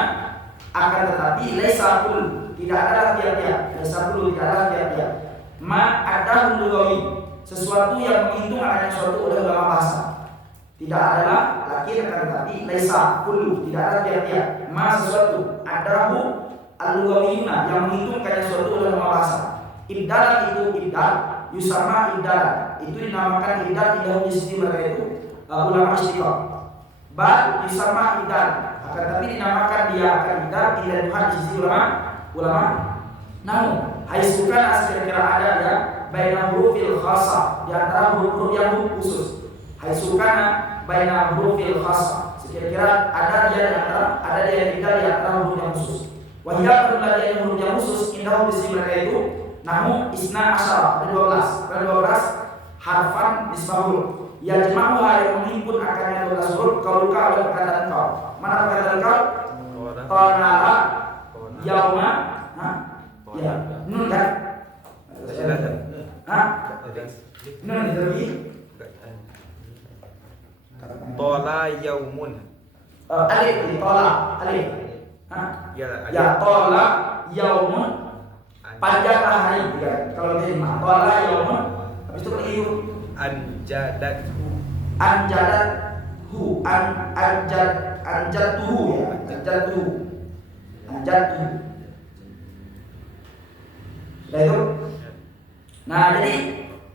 akan tetapi laisa kull tidak ada tiap-tiap. Laisa kull tidak ada tiap-tiap. Ma adahu lughawi, sesuatu yang menghitung adanya suatu oleh ulama bahasa. Tidak adalah, lakin akan tetapi laisa kullu tidak ada tiap-tiap. Ma sesuatu adahu al-lughawiyuna yang menghitung adanya suatu oleh ulama bahasa. Ibdal itu ibdal, yusama ibdal itu dinamakan ibdal di sisi mereka itu ulama istiqah. Bal yusama ibdal, akan tapi dinamakan dia akan ibdal Tuhan di sisi ulama. Namun haisukan kira-kira ada ya baina hurufil khassa, di antara huruf yang khusus. Haisukan baina hurufil khassa, kira-kira ada dia di antara yang ibdal di antara huruf yang khusus. Wahia adalah dia huruf yang khusus indah di sisi mereka itu. Namun isna asyara ada 12 harfan nisbahul. Ya jemaah yang menghimpun akannya 12 huruf kauluka oleh perkataan kau. Mana perkataan kau? Qanala yauma ya nun kan? Nun itu lagi. Tola yaumun. Alif tola alif. Ya tola yaumun. Panjanglah hari ya. Kalau dia tola yaumun, habis itu beriu anjadatuhu Nah itu. Nah jadi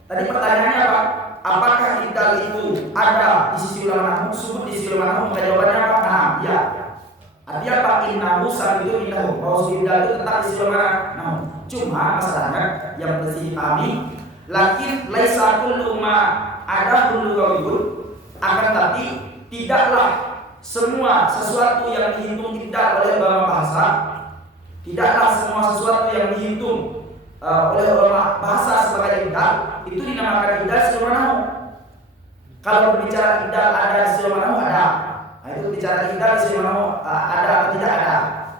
tadi pertanyaannya apa? Apakah ibdal itu ada di sisi ulama nahu? Sebut di sisi ulama nahu. Jawabannya apa? Nah, ya. Artinya apa? Innahu sabitu innahu. Bahwa ibdal itu tetap di sisi ulama nahu. Cuma masalahnya yang mesti dipahami, lakin laisa kullu ma ada kullu qawlun, akan tapi tidaklah semua sesuatu yang dihitung ibdal oleh ulama bahasa, tidaklah semua sesuatu yang dihitung oleh ulama bahasa sebagai ibdal itu dinamakan ibdal secara nahu. Kalau berbicara ibdal ada secara nahu ada. Nah, itu bicara ibdal secara nahu ada atau tidak ada.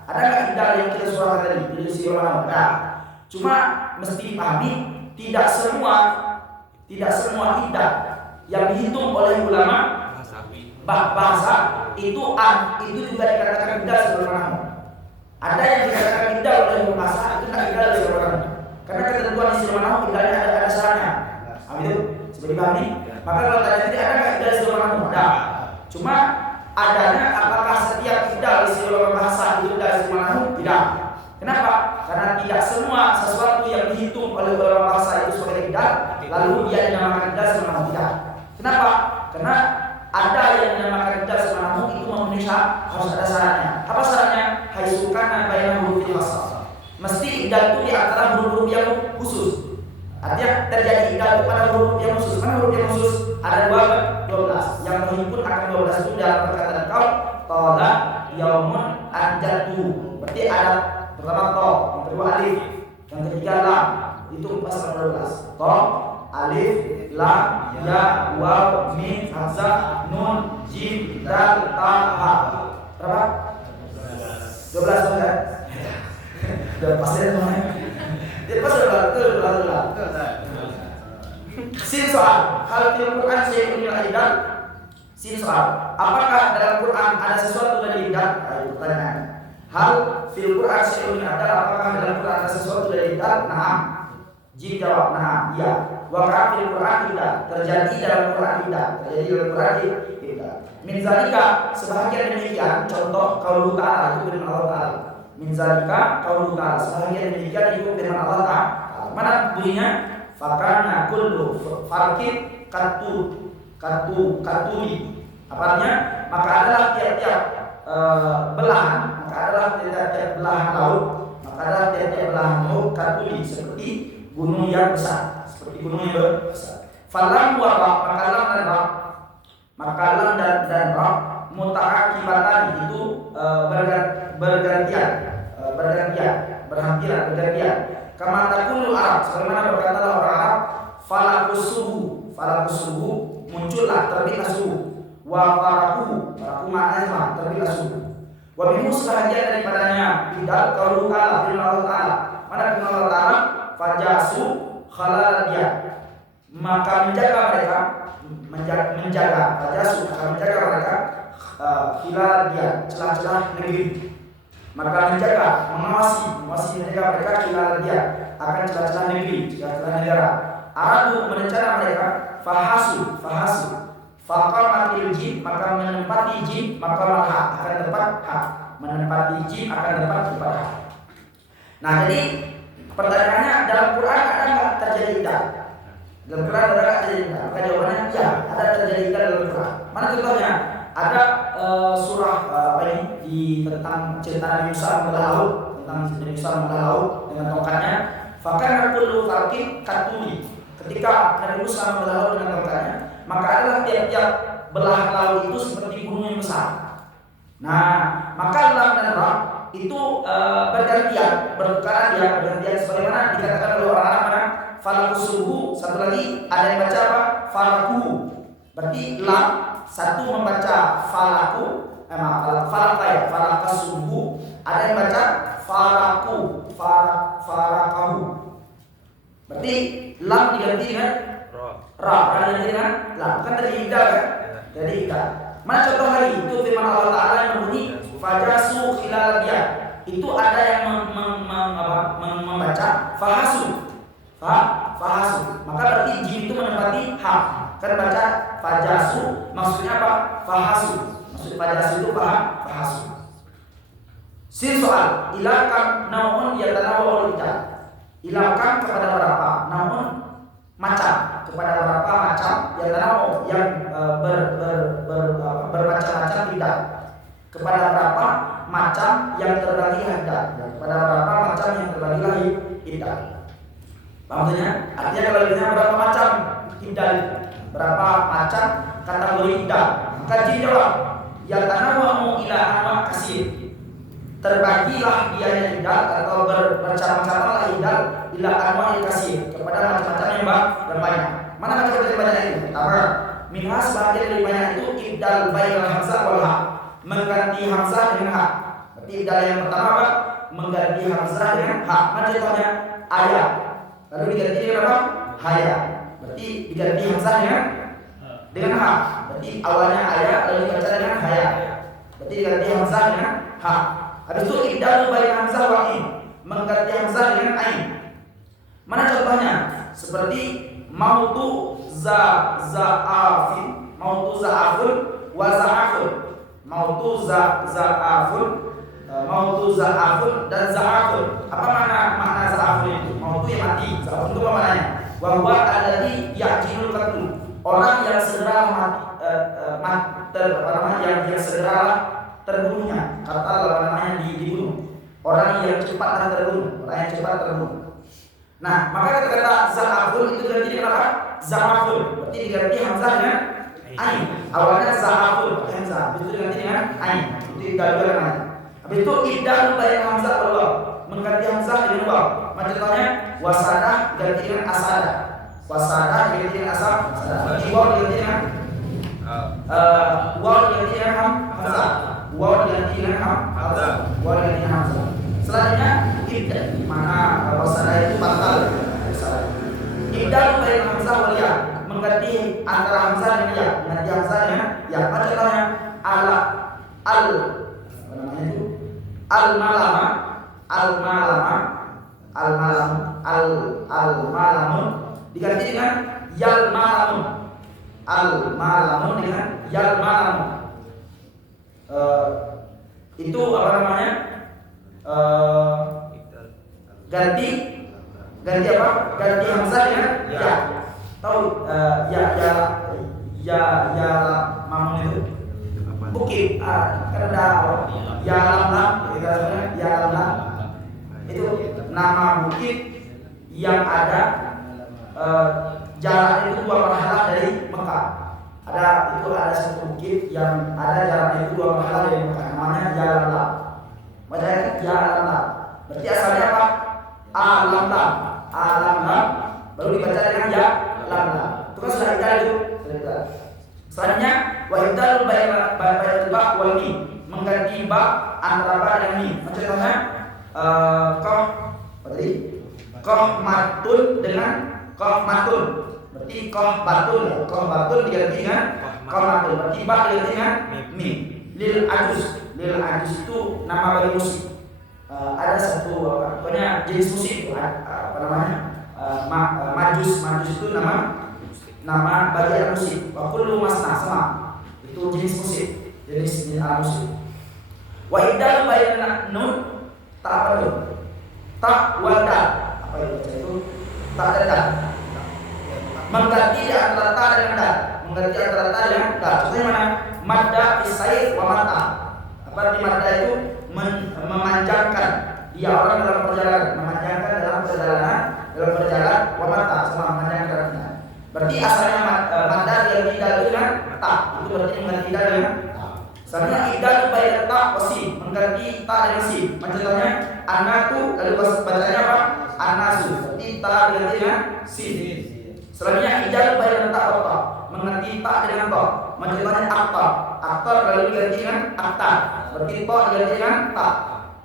Ada nggak ibdal yang kita suarakan tadi di secara nahu? Ada. Cuma mesti dipahami tidak semua ibdal yang dihitung oleh ulama bahasa itu juga dikatakan ibdal secara nahu. Ada yang dikatakan ibdal oleh bahasa itu tidak ibdal secara nahu. Karena ketentuan istilah nahu ibdalnya ada syaratnya. Itu seperti dipahami. Maka kalau tadi ada nggak ibdal istilah nahu? Ada. Cuma adanya apakah setiap ibdal istilah bahasa itu ibdal istilah nahu? Tidak. Kenapa? Karena tidak semua sesuatu yang dihitung oleh ulama bahasa itu sebagai ibdal lalu dia dinamakan ibdal istilah nahu. Tidak. Kenapa? Karena ada yang dinamakan ibdal istilah nahu itu memenuhi harus ada syaratnya. Apa syaratnya? Haisukan baina hurufil khassa. Mesti ibdal itu di antara huruf yang khusus. Artinya terjadi ibdal pada huruf yang khusus. Mana huruf yang khusus? Ada 12. Yang menghimpun akan 12 itu dalam perkataan kau tola yaumun anjadu. Berarti ada pertama to, yang kedua alif, yang ketiga lam. Itu pasal 12. To, alif, lam, ya, waw, mim, hamzah, nun, jim, dal, ta, ha. Berapa? 12 kan? Udah pasti semuanya. Dia pasti udah. Sin soal, hal fil Quran syai'un min al-ibdal. Sin soal, apakah dalam Quran ada sesuatu dari ibdal? Itu pertanyaan. Hal fil Quran syai'un ada, apakah dalam Quran ada sesuatu dari idal? Na'am. Jim jawab na'am, iya. Waqa fil Quran tidak, terjadi dalam Quran tidak, terjadi dalam Quran tidak. Min zalika, sebahagian demikian contoh qaulu ta'ala, itu firman Allah Ta'ala. Min zalika qaulu ta'ala, sebahagian demikian itu firman Allah Ta'ala. Mana bunyinya? Fakana kullu farqin katuli. Apa artinya? Maka adalah tiap-tiap belahan, maka adalah tiap-tiap belahan laut, maka adalah tiap-tiap belahan laut katuli, seperti gunung yang besar, seperti gunung yang besar. Falam wa ra, maka lam dan ra muta'aqibatan itu bergantian, berhampiran. Kama taqulul Arab, sebagaimana berkatalah orang Arab, falakus subuh muncullah, terbitlah subuh. Wa faraku maknanya terbitlah subuh. Wa bimu sebahagian daripadanya idal qaulu ta'ala, firman Allah Ta'ala. Mana firman Allah Ta'ala? Fajasu khalaliyah, maka menjaga mereka khilaliyah, celah-celah negeri. Maka mengawasi menjaga mereka khilaliyah, akan celah-celah negeri, celah-celah negara. Aradu merencana mereka fahasu faqamatil jin, maka menempati jin, maka hak akan tempat hak, menempati jin akan tempat hak. Nah, jadi pertanyaannya, dalam Quran ada nggak terjadi idal? Dalam Quran ada nggak terjadi idal? Maka jawabannya ya, ada terjadi idal dalam Quran. Mana contohnya? Ada surah tentang cerita Nabi Musa membelah laut, dengan tongkatnya. Fakana kullu farqin katuli. Ketika Nabi Musa membelah laut dengan tongkatnya, maka adalah tiap-tiap belahan laut itu seperti gunung yang besar. Nah, maka lam dan ra itu bergantian, bergantian sebagaimana dikatakan oleh orang Arab. Falakus subuh, satu lagi ada yang baca apa? Falaku. Berarti lam satu membaca falaku, falakas subuh. Ada yang baca falaku, farakahu. Berarti lam diganti dengan ra, ada yang dengan lam. Kan dari idal kan? Dari idal. Mana contoh lagi? Itu firman Allah Ta'ala yang berbunyi fajasu khilaliyah. Itu ada yang membaca fahasu. Maka berarti jin itu menempati hak. Kan baca fajasu, maksudnya apa? Fahasu. Maksud fajasu itu fahasu. Sin soal, ilakam namun yatanawu idal. Ilakam kepada berapa? Namun macam, kepada berapa macam yatanawu yang bermacam-macam idal. Kepada berapa macam yang terbagi idal. Kepada berapa macam yang terbagi idal. Maksudnya, artinya kalau ditanya berapa macam idal, berapa macam kategori idal, maka jin jawab, ya tanawamu ila anwa kasir. Terbagilah dia idal atau bercabang-cabanglah idal ila anwa kasir, kepada macam-macam yang banyak. Mana macam-macam yang banyak itu? Pertama, minhas sebagian dari banyak itu idal bainal hamzah wal ha, mengganti hamzah dengan ha. Berarti idal yang pertama apa? Mengganti hamzah dengan ha. Mana contohnya? Ayat. Lalu diganti dengan apa? Haya. Berarti diganti hamzah dengan ha. Berarti awalnya ayat lalu dibaca dengan haya. Berarti diganti hamzah dengan ha. Habis itu idal bain hamzah wa ain, mengganti hamzah dengan ain. Mana contohnya? Seperti mautu za'afin, mautu za'afun wa za'afun. Mautu za'afun dan za'afun. Apa makna za'afun itu? Mautu yang mati. Za'afun itu apa maknanya? Wa huwa alladhi ya'jilul qatl. Orang yang segera yang segera terbunuhnya. Kata dibunuh. Orang yang cepat terbunuh. Nah, maka kata-kata za'afun itu diganti dengan apa? Za'afun. Berarti diganti hamzah dengan ain. Awalnya za'afun, hamzah. Itu diganti dengan ain. Itu idal namanya. Habis itu idal bain hamzah wal waw, mengganti hamzah dengan waw. Contohnya wasadah diganti dengan asada. Wasadah diganti dengan asad. Waw diganti dengan hamzah. Waw diganti dengan hamzah. Waw diganti dengan hamzah. Selanjutnya idal, mana wasadah itu batal. Idal bain hamzah wal ya, mengganti antara hamzah dengan ya, mengganti hamzah dengan ya. Contohnya al al-malama, al-malamun diganti dengan yal malamun. Al-malamun dengan yal malamun. Itu apa namanya? Ganti apa? Ganti hamzah dengan ya. Tahu ya mamun itu bukit karena ya lam itu nama bukit yang ada jaraknya itu 2 pahala dari Mekah. Ada satu bukit yang ada jaraknya itu 2 pahala dari Mekah, namanya Yalamlam. Bacanya Yalamlam. Berarti asalnya apa? Alamlam. Baru dibaca dengan ya lam. Itu kan sudah kita itu. Selanjutnya wa ibdalul bayatul ba wal mim, mengganti ba antara ba dan mim. Contohnya qaf matun dengan qaf matun. Berarti qaf batun diganti dengan qaf matun. Berarti ba diganti dengan mim. Lil ajuz itu nama bagi musik. Ada satu pokoknya jenis musik apa namanya? Majus itu nama bagian musik. Wa kullu masna sama. Itu jenis musik, jenis alat musik. Wa idal bayna nun tak apa itu? Tak wada. Apa itu? Tak dan dal. Mengganti antara ta dengan dal. Contohnya mana? Madda isai wa mata. Apa arti madda itu? Memanjangkan dia orang dalam perjalanan, wa mata sama memanjangkan. Berarti asalnya madda yang tidak dengan ta, itu berarti mengganti ta dengan ta. Selanjutnya idal bayar ta wasim, mengganti ta dengan sim. Contohnya anatu, lalu bacanya apa? Anasu. Berarti ta diganti dengan sim. Selanjutnya idal bayar ta ta, mengganti ta dengan ta. Contohnya aktar lalu diganti dengan aktar. Berarti ta diganti dengan ta.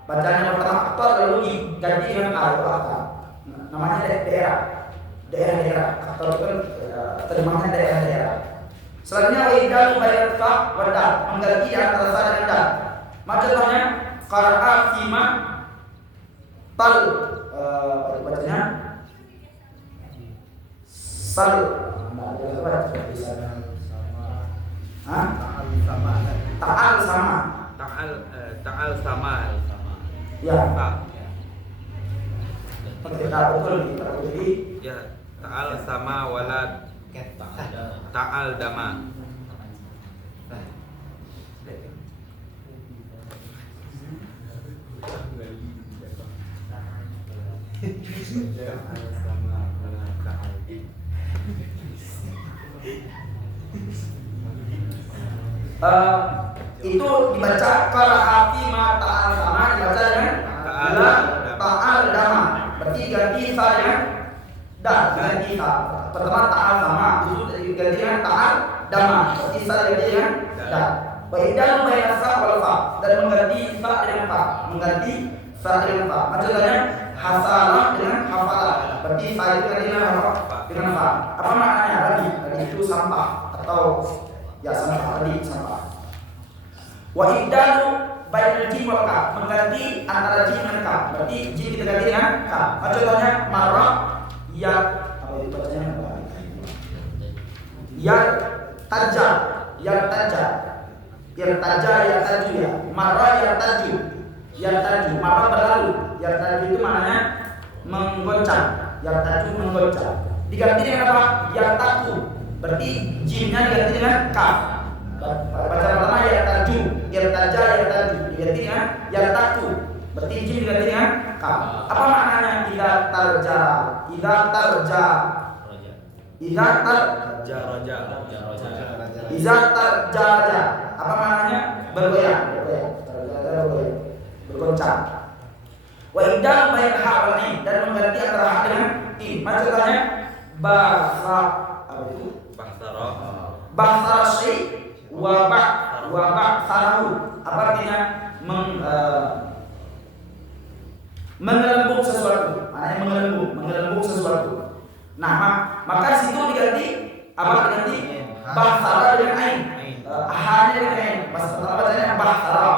Bacanya pertama aktar lalu diganti dengan aktar. Namanya daerah. Aktar itu kan terjemahnya daerah. Selanjutnya idal bayar ta wa dal, mengganti antara sa dan dal. Contohnya qara'a fima tal, bacanya sal. Ta'al sama. Ya. Betul. Ya, ta'al sama walad ta'al dama. Itu dibaca qara'ati ma ta'al sama, dibaca dengan ta'al dama. Berarti ganti sa dengan dal, ganti sa. Pertama ta'al sama, itu ganti dengan ta'al dama. Berarti sa ganti dengan dal. Wa idal bayna sa wal fa, dan mengganti sa dengan fa. Maksudnya hasalah dengan hafalah. Berarti sa itu ganti dengan apa? Dengan fa. Apa maknanya? Tadi itu sampah atau ya sampah. Wa idalu bainal jim wal kaf, mengganti antara jim dan kaf. Berarti jim kita ganti dengan kaf. Contohnya marra ya apa itu bacanya? Ya taja. Marra ya taju. Marra berlalu. Ya taju itu maknanya menggoncang. Diganti dengan apa? Ya taku. Berarti jimnya diganti dengan kaf. Baca pertama ya taju, diganti dengan ya taku. Berarti jim diganti dengan kaf. Apa maknanya idza tarja. Apa maknanya? Bergoyang. Bergoncang. Wa idza bain ha wal ain, dan mengganti antara ha dengan in. Maksudnya bahsara syai wa ba'sarahu. Apa artinya? Mengelembung sesuatu. Maknanya mengelembung sesuatu. Nah, maka di situ diganti apa? Diganti bahsara dengan ain. Ahanya dengan ain. Bahasa bacanya bahsara.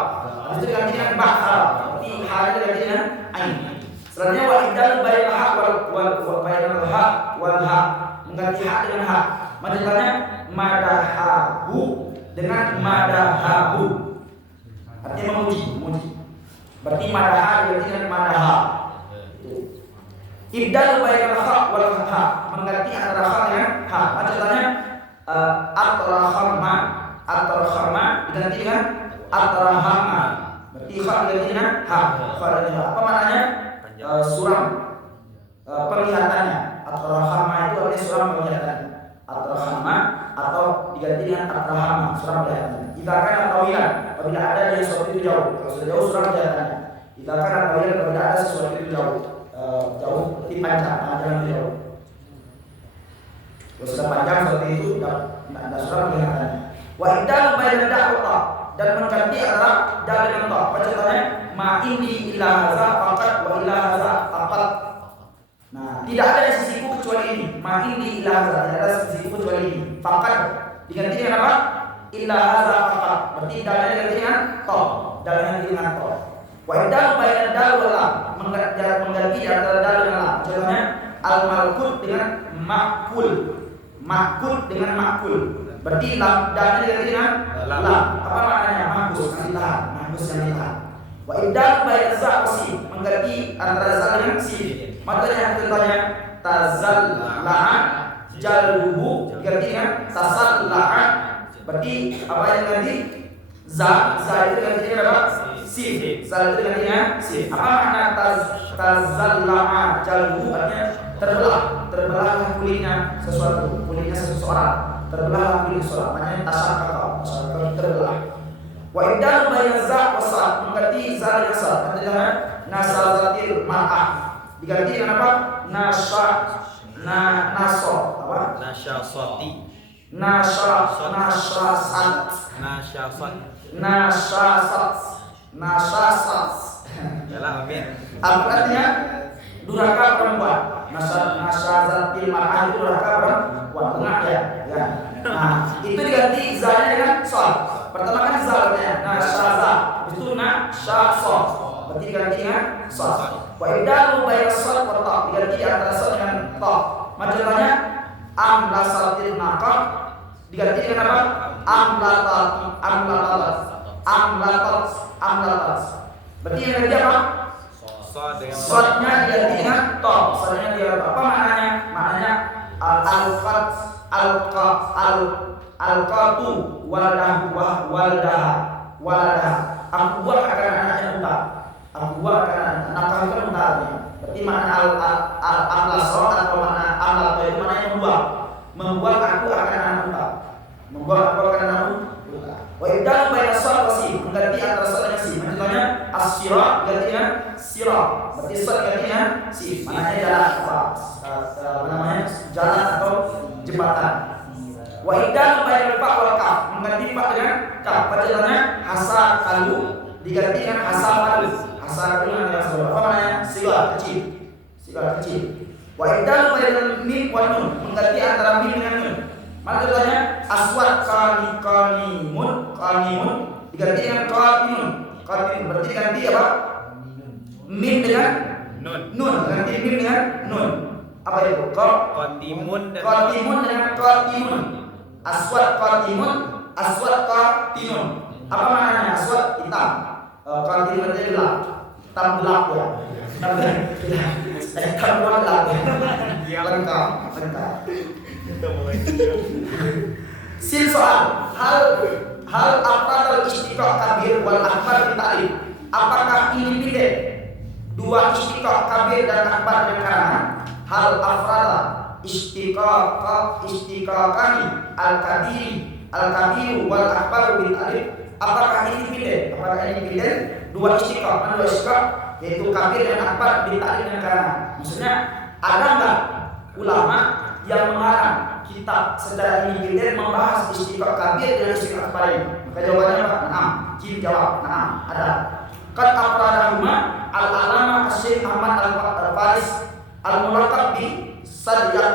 Habis itu diganti dengan bahsara. Berarti ha diganti dengan ain. Selanjutnya wa ibdal bainal ha wal ha mengganti ha dengan ha. Maksudnya madahahu dengan madahahu. Artinya memuji. Berarti madaha diganti dengan madaha. Ibdal bainal ha wal ha mengganti antara ha dengan ha. Maksudnya atrahama diganti dengan atrahama. Berarti ha diganti dengan ha. Apa maknanya? Suram penglihatannya. Atrahama itu artinya suram penglihatannya. Atrahama atau diganti dengan atrahama, suram penglihatannya. Jika kan tawilan, apabila ada yang sesuatu itu jauh. Kalau sudah jauh suram penglihatannya. Jika kan tawilan, apabila ada sesuatu itu jauh, seperti panjang itu jauh. Kalau sudah panjang seperti itu, tidak suram penglihatannya. Wa idal bainal da'wa dan mengganti antara dal dengan ta. Contohnya ma inni illa hadza faqat wa illa hadza faqat. Nah, tidak ada di sisiku kecuali ini. Ma inni illa hadza, tidak ada di sisiku kecuali ini. Faqat diganti dengan apa? Illa hadza faqat. Berarti dalnya diganti dengan ta. Dalnya diganti dengan ta. Wa idal bainal dal wal lam mengganti antara dal dengan lam. Contohnya al malkut dengan makul. Makul dengan makul. Berarti lam dan diganti dengan lam. Apa maknanya? Mahbus yang ditahan, mahbus yang ditahan. Wa idal bain za wa sin mengganti antara za dengan sin. Maknanya contohnya tazalla'a jalbuhu diganti dengan tasalla'a. Berarti apa yang diganti? Za itu diganti dengan apa? Sin. Za itu diganti dengan sin. Apa makna tazalla'a jalbuhu? Artinya terbelah kulitnya sesuatu, kulitnya seseorang. Terbelah kulit seorang, maknanya tasyakaka terbelah. Wa idal bain za wa sa mengganti za dengan sa. Artinya nasazatil mar'ah diganti dengan apa? Nasyasat. Yalah, amin. Artinya durhaka perempuan. Nasazatil mar'ah itu durhaka perempuan, tengah ya. Nah, itu diganti za-nya dengan sa. Pertama kan za artinya nasyaza, itu nasyasa. Berarti diganti dengan sa. Wa idalu baina sad wa ta diganti antara sa dengan ta. Macamnya amlasatil naqab diganti dengan apa? Amlatat. Berarti yang diganti apa? Sodnya diganti dengan ta. Sodnya dia apa maknanya? Maknanya al-qatu waladaha. Aku buat akan anaknya unta. Aku buat akan anak itu unta. Berarti makna al-amlasot atau makna amlato itu maknanya membuat aku akan anak unta. Membuat aku akan anak unta. Wa idal baina sad wa sin mengganti antara sad dengan sin. Contohnya as-sirat ganti dengan sirat. Berarti sad ganti dengan sin. Maknanya jalan apa? Jalan atau jembatan. Wa idal bainal fa wal kaf mengganti fa dengan kaf. Contohnya hasakalu diganti dengan hasakalu. Hasakalu dengan apa namanya? Sigar kecil. Wa idal bainal mim wa nun mengganti antara mim dengan nun. Maksudnya aswad qanimun diganti dengan qatinun. Berarti ganti apa? Mim dengan nun. Ganti mim dengan nun. Apa itu? Qatimun dengan qatimun. Aswad qatinun. Apa maknanya? Aswad hitam. Qatinun itu gelap. Hitam gelap ya. Hitam gelap. Lengkap. Sil soal hal afradal istiqaq kabir wal akbar bitalib. Apakah ini beda? Dua istiqaq kabir dan akbar dengan karangan. Hal afrada istiqaqani al-kabiru wal akbar bitalib. Apakah ini beda? Dua istiqaq yaitu kabir dan akbar bitalib dengan karangan. Maksudnya ada enggak ulama yang mengarang kitab secara independen membahas istiqaq kabir dan istiqaq akbar ini? Maka jawabannya apa? Naam. Jim jawab, naam, ada. Qad afradahuma al-alama Syekh Ahmad Al-Faris al-mulaqab bi Sadyaq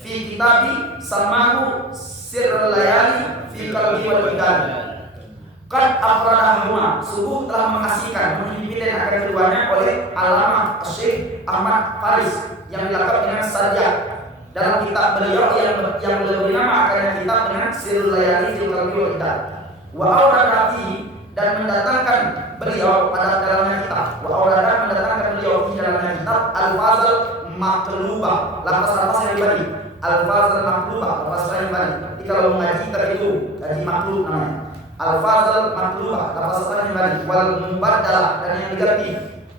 fi kitabi samahu sirrul layali fi qalbi wal idan. Qad afradahuma, sungguh telah mengasihkan, mengimpilkan akan keduanya oleh Allamah Syekh Ahmad Faris yang dilengkapi dengan Sarjah dalam kitab beliau yang beliau beri nama akan kitab dengan Sirrul Layali fi Qalbi wal Iddah. Wa awradati, dan mendatangkan beliau pada dalamnya kitab, wa awrada mendatangkan beliau di dalamnya kitab al-fazal maqlubah, lafaz-lafaz yang dibagi, al-fazal maqlubah, lafaz yang dibagi. Jadi kalau mengaji kitab itu kaji maklub namanya. Al-fazal maqlubah, lafaz yang dibagi, wal mubaddalah, dan yang diganti,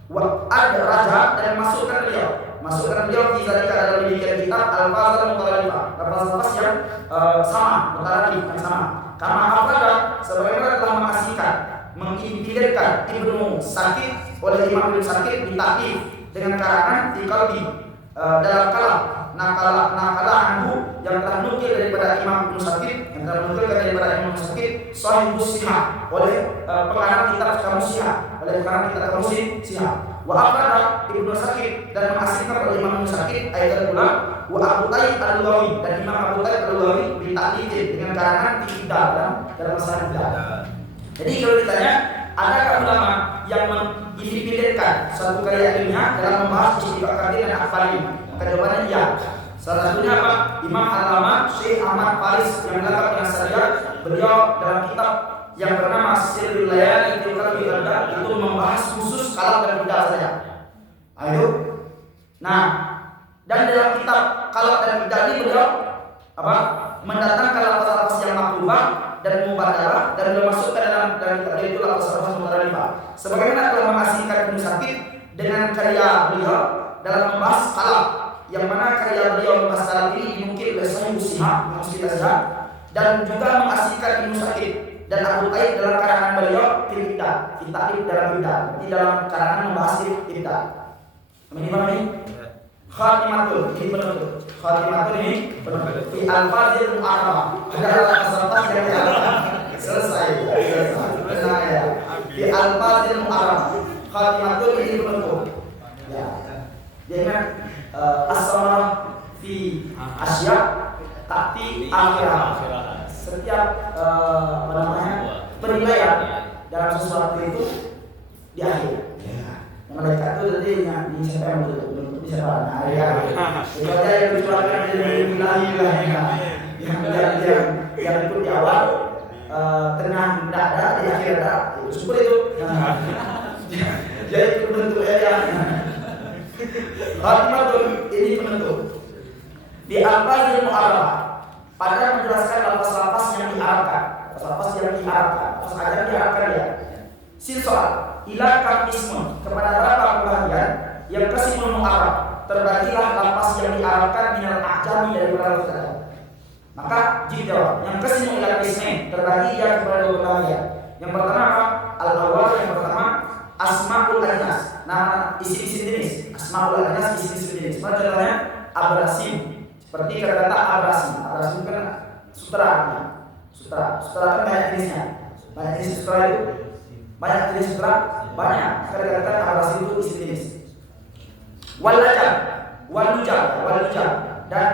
wa adraja, dan masukkan beliau di zalika dalam demikian kitab al-fazal mutalifah, lafaz yang sama, mutalif yang sama. Kama afada, sebagaimana telah mengasihkan, menginfilirkan Ibnu Sakit oleh Imam Ibnu Sakit ditaklif dengan karangan di Qalbi dalam kalam nakala anhu, yang telah nukil daripada Imam Ibnu Sakit, yang telah menukilkan daripada Imam Ibnu Sakit Sahih Sihah oleh pengarang kitab Kamus Sihah, wa afada Ibnu Sakit, dan mengasihkan oleh Imam Ibnu Sakit ayat pula wa Abu Tayyib al-Lughawi, dan Imam Abu Tayyib al-Lughawi ditaklif dengan karangan Iqdal dalam masalah Iqdal. Jadi kalau ditanya, adakah ulama yang mengindipilirkan suatu karya ilmiah dalam membahas istiqaq kadir dan afalin? Maka jawabannya iya. Salah satunya apa? Imam Allamah Syekh Ahmad Faris yang dilengkapi dengan Sarjah, beliau dalam kitab yang bernama Sirrul Layali fi Qalbi wal Iddah itu membahas khusus kalam dan Iddah saja. Ayo. Nah, dan dalam kitab kalam dan Iddah ini beliau apa? Mendatangkan lafaz-lafaz yang maklubah dan mubadalah, dan beliau masukkan dalam kitab itu lafaz-lafaz mutalifah. Sebagaimana telah mengasihkan Ibnu Sakit dengan karya beliau dalam membahas kalam, yang mana karya beliau membahas kalam ini dimungkin oleh Sahih Sihah, dan juga mengasihkan Ibnu Sakit dan Abu Tayyib dalam karangan beliau Ibdah, kitab dalam Ibdah, di dalam karangan membahas Ibdah. Ini apa ini? Khatimatul, ini penutup. Khatimatul ini penutup. Fi al-fazil mu'arrabah. Adalah lafaz yang selesai. Benar ya. Fi al-fazil mu'arrabah. Khatimatul ini penutup. Ya. Jangan as-samarah fi asya ta'ti akhirah. Setiap penilaian dalam sesuatu itu di akhir. Mereka itu tadi yang siapa yang betul siapa? Nah, ya. Kalau yang dikeluarkan dari wilayah yang itu di awal, tengah tidak ada, di akhir ada, itu seperti itu. Jadi bentuknya yang khatimatul ini penentu. Di al-fazil mu'arrabah, pada menjelaskan lafaz-lafaz yang diarabkan, lafaz aja diarabkan ya. Silsoal ila kam ismun, kepada berapa pembagian yang kesimul mu'arab, terbagilah lafaz yang diarabkan minal a'jami dari lafaz tadi. Maka jawab yang kesimul ila ismin, terbagi dia kepada dua pembagian. Yang pertama apa? Al-awwal, yang pertama asmaul ajnas, nama isim-isim jenis. Asmaul ajnas, isim-isim jenis. Contohnya abrasim, seperti kata-kata abrasim. Abrasim kan sutra. Sutra kan banyak jenisnya. Banyak jenis sutra itu. Banyak jenis sutra, banyak. Kata-kata abrasim itu isim jenis. Walujah, dan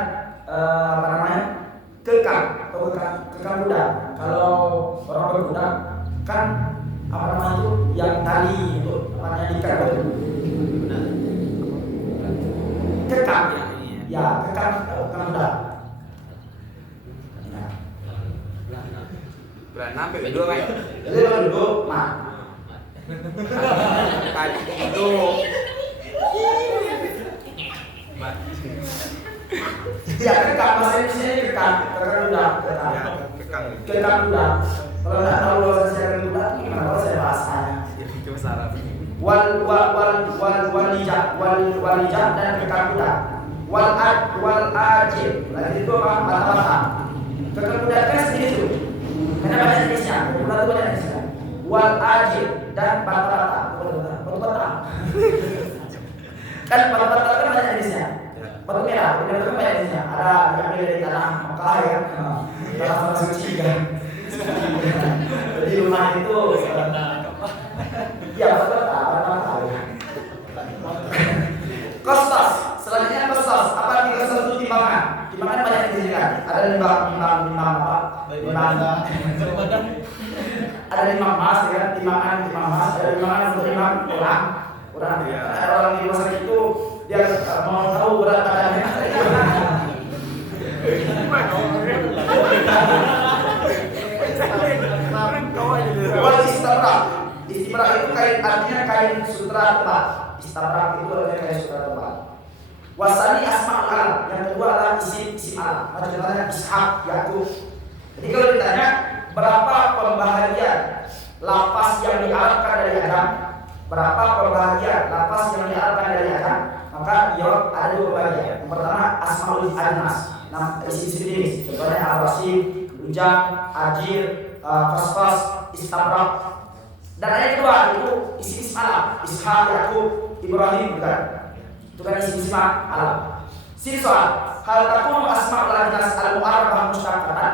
apa namanya? Kekang budak. Kalau orang berbudak kan apa namanya itu yang tali itu namanya ikan itu. Kekang ya, kekang budak. Ya. Beranak berdua kan? Jadi duduk, mak. Tadi duduk. Ya, kekang bahasa Indonesia kekang budak, kekang budak. Kalau nggak tahu bahasa secara budak, gimana kalau saya bahasanya? Itu salah. Walijah dan kekang budak. Wal ajib. Lagi itu apa? Mata-mata. Kekang budak kan seperti itu. Karena banyak jenisnya. Budak itu banyak jenisnya. Wal ajib dan mata-mata. Kan mata-mata kan banyak jenisnya. Batu merah, itu kan banyak jenisnya. Ada yang dari tanah Mekah ya, tanah suci kan. Jadi rumah itu, ya batu-bata. Kostas, selanjutnya kostas. Apa arti kostas itu timbangan? Timbangan banyak jenisnya. Ada timbang apa? Timbang ada timang emas, ya kan? Timangan emas, ada timangan untuk timang orang. Ada orang di rumah sakit itu dia mau tahu berat badannya. Istabrak itu kain, artinya kain sutra tebal. Istabrak itu artinya kain sutra tebal. Wasani asma'ul alam, yang kedua adalah isim alam. Contohnya Ishak, Yakub. Jadi kalau ditanya berapa pembahagian lafaz yang diarabkan dari Adam, berapa pembahagian lafaz yang diarabkan dari Adam, maka jawab ada dua pembagian. Yang pertama asmaul adnas, nama isim jenis. Contohnya al-rasim, ujang, ajir, fasfas, istabrak. Dan yang kedua itu isim alam, Ishak, Yakub, Ibrahim, bukan. Itu kan isim alam. Sini soal, hal takunu asma'ul adnas al-mu'arrabah musyaqqatan.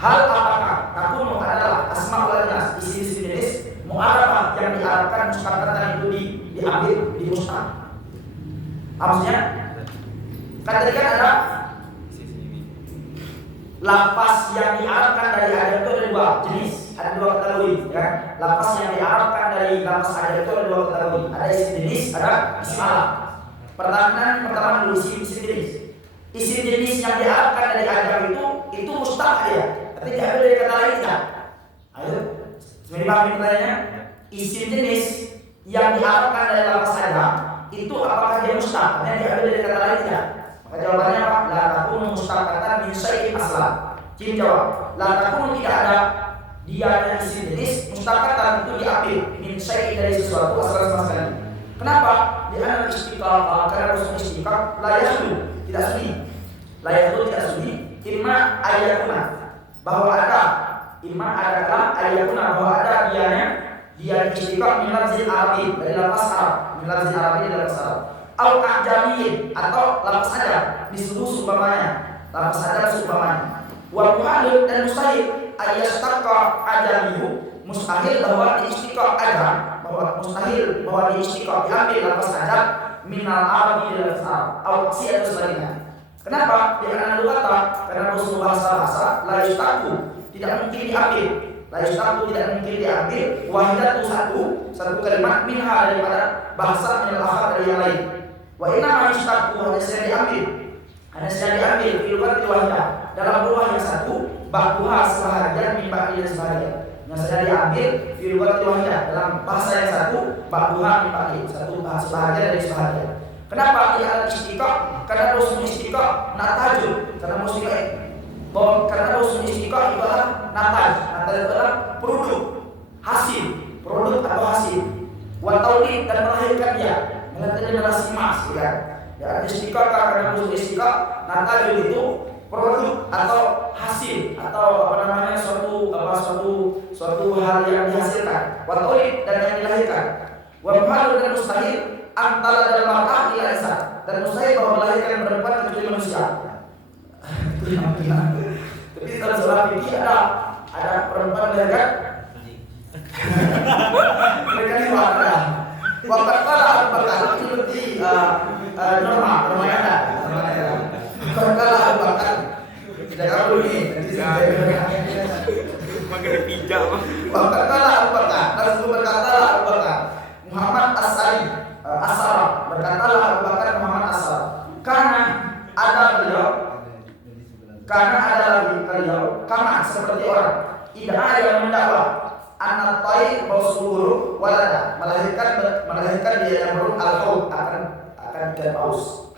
Hal apakah takunu adalah asma'ul adnas isim jenis mu'arrabah yang diarabkan musyaqqatan itu diambil di mustaq. Maksudnya kan tadi kan ada lafaz yang diarabkan dari Adam itu ada dua jenis, ada dua kategori, ya. Lafaz yang diarabkan dari lafaz Adam itu ada dua kategori, ada isim jenis, ada isim alam. Pertama dulu isim jenis. Isim jenis yang diarabkan dari Adam itu mustaq dia, tapi diambil dari kata lain tidak. Ayo, sebenarnya paham pertanyaannya? Isim jenis yang diarabkan dari lafaz Adam itu apakah dia mustaq? Artinya diambil dari kata lain tidak? Maka jawabannya apa? La takunu mustaqqatan min syai'in aslan. Jim jawab, la takunu tidak ada dia dan isim jenis mustaqqatan itu diambil min syai'in dari sesuatu asal sama sekali. Kenapa? Dia istiqaq, karena usul istiqaq la yahdu, tidak sunyi. La yahdu tidak sunyi. Imma ayakuna, bahwa ada, imma adalah ayakuna, bahwa ada dia istiqaq min lafzil arabi, dari lafaz Arab, min lafzil arabi dari lafaz Arab. Au ajamiyin, atau lafaz Arab disuruh sumpamanya, lafaz Arab sumpamanya. Wa muhalul dan mustahil ayastaqqa ajamiyu, mustahil bahwa istiqaq Arab, bahwa mustahil bahwa istiqaq diambil lafaz Arab minal arabi dari lafaz Arab, au aksi atau sebaliknya. Kenapa? Karena kata, karena usul bahasa la yastaqu tidak mungkin diambil, la yastaqu tidak mungkin diambil wahidatu satu kalimat minha daripada bahasa minal akhar dari yang lain. Wa inna ma yastaqu hanya saja diambil di luar wahidah dalam rumah yang satu, ba'duha sebahagian min ba'di sebahagian. Yang saja diambil di luar wahidah dalam bahasa yang satu, ba'duha min ba'di, satu sebahagian dari sebahagian. Kenapa dia istiqaq? Karena usul istiqaq natajul, karena usul istiqaq itu adalah nataj itu adalah produk, produk atau hasil. Wa taulid dan melahirkan dia, mengatakan generasi emas, kan? Ya, istiqaq karena usul istiqaq natajul itu produk atau hasil atau suatu hal yang dihasilkan. Wa taulid dan yang dilahirkan. Wa muhalul dan mustahil antara dalam mar'ah ila isa, dan mustahil bahwa melahirkan perempuan kecuali manusia. Tapi dalam surah fikih ada perempuan melahirkan mereka di mana? Waktu kala bakal itu seperti norma ada. Waktu kala bakal tidak perlu ini. Makin dipijak. Waktu kala bakal Rasul berkata Muhammad Asar berkatalah Abu Bakar Muhammad Asar, karena ada beliau kama seperti orang tidak ada yang mendakwa anak tai bausuru walada melahirkan dia yang burung al-haud akan ikan paus.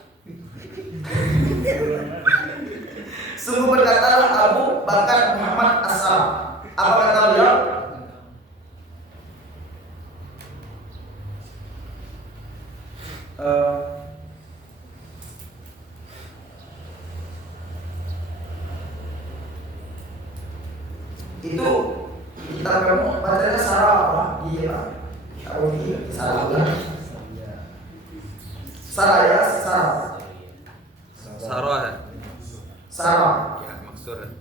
Sungguh berkatalah Abu Bakar Muhammad Asar, apa kata beliau? Itu kita kamu bacanya Sarah apa? Iya, tahu ini Sarah apa? Sarah ya, Sarah. Ya, maksudnya.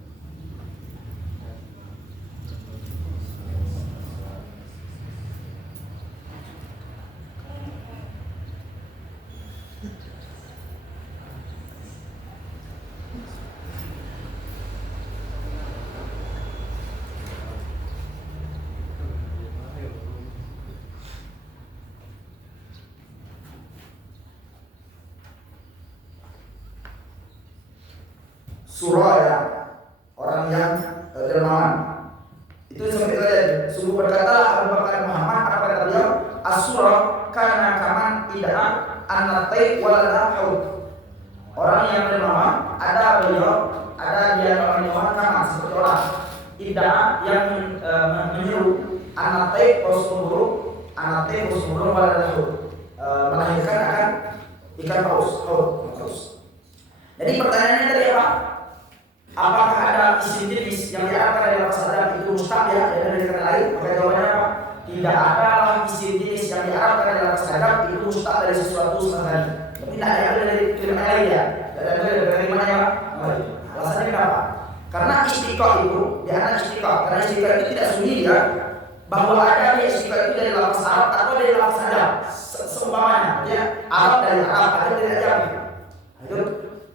surah ya, orang yang dermawan. Itu sampai saja. Sungguh berkata Abu Bakar Muhammad, apa kata beliau? As-surah karena kaman tidak anatai walada haud. Orang yang dermawan ada beliau, ada dia orang dermawan kaman seperti orang tidak yang menyuruh anatai kosmurung walada haud, melahirkan akan ikan paus haud. Jadi pertanyaannya tadi apa? Apakah ada isim jenis yang diarahkan dari lafaz adam itu mustaq ya dari kata lain? Maka jawabannya apa? Tidak ada isim jenis yang diarahkan dari lafaz adam itu mustaq dari sesuatu semacam. Berarti tidak ada dari kalimat lain ya. Tidak ada dari mana ya? Alasannya kenapa? Karena istiqaq itu, dia anak istiqaq. Karena istiqaq itu tidak sunyi ya bahwa ada istiqaq itu dari lafaz Arab atau dari lafaz adam. Seumpamanya ya Arab dari Arab, ada dari Arab. Itu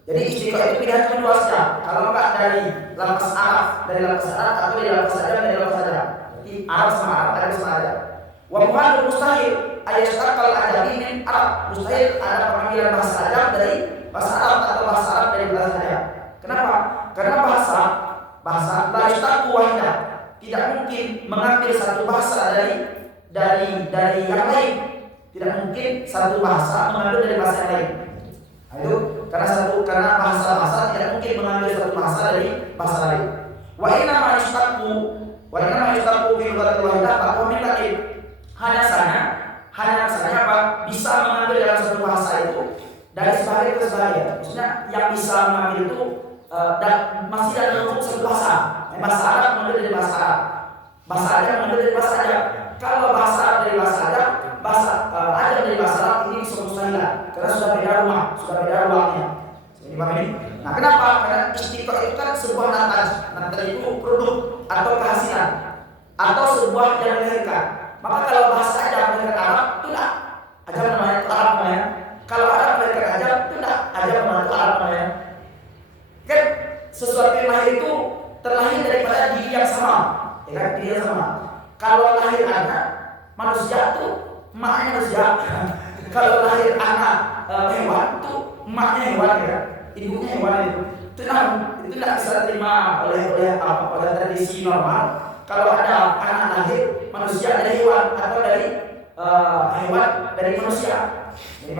jadi istiqaq itu pilihan kedua saja. Kalau enggak dari lafaz Arab, atau dari lafaz Arab, dari lafaz Arab. Jadi Arab sama Arab. Wa muhal mustahil ayastaqal ajabi min Arab. Mustahil ada pengambilan bahasa Arab dari bahasa Arab atau bahasa Arab dari bahasa Arab. Kenapa? Karena bahasa la yastaqu wahida. Tidak mungkin mengambil satu bahasa dari yang lain. Tidak mungkin satu bahasa mengambil dari bahasa yang lain. Karena bahasa tidak mungkin mengambil satu bahasa dari bahasa lain. Wa inna ma yastaqu fi lughatil wahidah fa min lain. Hanya saja apa? Bisa mengambil dalam satu bahasa itu dari sebagian ke sebagian. Maksudnya yang bisa mengambil itu masih dalam lingkup satu bahasa. Bahasa Arab mengambil dari bahasa Arab. Bahasa Arab mengambil dari bahasa Arab. Kalau bahasa Arab dari bahasa Arab, bahasa Arab dari bahasa Arab ini bisa mustahilah karena sudah beda ruangnya. Nah, kenapa? Karena istiqaq itu kan sebuah nataj itu produk atau kehasilan atau sebuah yang dilahirkan. Maka kalau bahasa Arab melahirkan Arab, itu tidak Ajam namanya itu Arab namanya. Kalau Arab melahirkan Ajam, itu tidak Ajam namanya itu Arab namanya. Kan sesuatu yang lahir itu terlahir daripada diri yang sama, ya kan? Diri yang sama. Kalau lahir anak manusia itu emaknya manusia. Kalau lahir anak hewan itu emaknya hewan ya. Ibunya hewan itu tidak bisa terima oleh tradisi normal. Kalau ada anak lahir manusia dari hewan atau dari hewan dari manusia, ini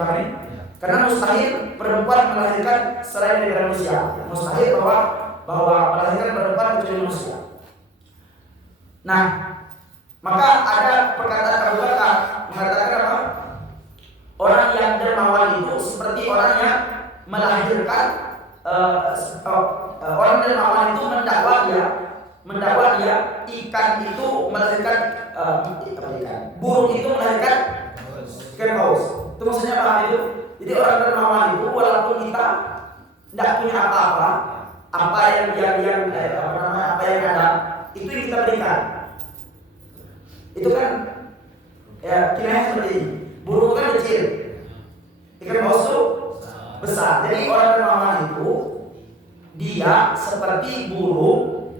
karena mustahil perempuan melahirkan selain dari manusia. Mustahil bahwa melahirkan perempuan kecuali manusia. Nah, maka ada perkataan Abu Bakar mengatakan apa? Orang yang dermawan itu seperti orang yang melahirkan orang dermawan itu mendakwa dia ikan itu melahirkan burung itu melahirkan ikan paus. Itu maksudnya apa itu? Jadi orang dermawan itu walaupun kita tidak punya apa-apa, apa yang ada itu yang kita berikan. Itu kan ya kira seperti ini. Burung kan kecil, ikan paus itu besar. Jadi orang dermawan itu dia seperti burung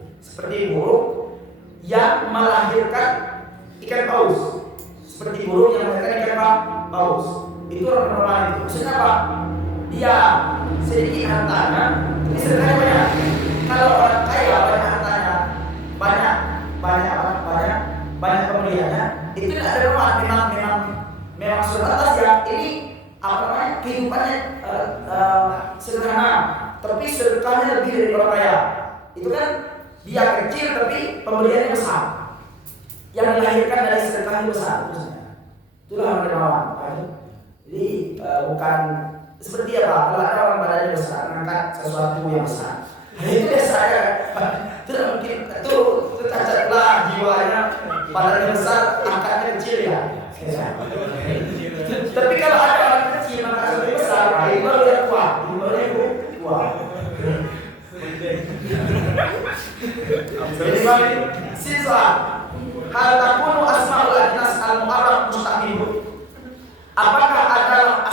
yang melahirkan ikan paus. Seperti burung yang melahirkan ikan paus. Itu orang dermawan itu. Maksudnya apa? Dia sedikit hartanya, tapi sedekahnya banyak. Kalau orang kaya banyak hartanya, banyak pembeliannya, itu tidak ada dermawan. Memang sudah ya. Ini kehidupannya sederhana, tapi sedekahnya lebih dari orang kaya. Itu kan dia kecil tapi pembeliannya besar. Yang dilahirkan dari sedekahnya besar. Itulah orang dermawan. Jadi bukan seperti apa? Kalau ada orang badannya besar, mengangkat sesuatu yang besar. Itu biasa ya. Tidak mungkin itu cacatlah jiwanya. Badannya besar, angkatnya kecil ya. Tapi kalau ada orang kecil maka lebih besar, itu baru yang kuat. Jadi sisa hal takunu asmaul ajnas al-mu'arraf mustaqim. Apakah adalah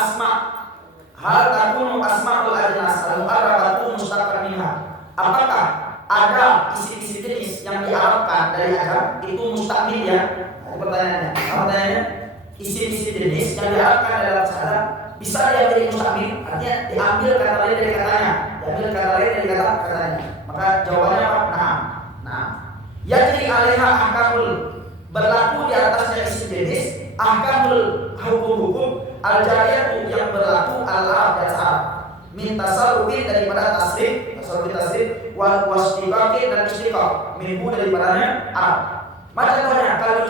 hal takunu asmaul ajnas al-mu'arraf mustaqim minha? Apakah ada isi-isi jenis yang diarabkan dari ajam itu mustaqim ya? Pertanyaannya, isi-isi jenis yang diarabkan dalam bahasa bisa dia jadi mustaqim, artinya diambil kata lain dari katanya, diambil kata lain dari katanya. Al-jariyatu yang berlaku al-arab dan Arab. Min tasarrufin daripada tasrif, wal washtibaqin dan istiqaq. Minhu daripadanya Arab. Macam contohnya kalau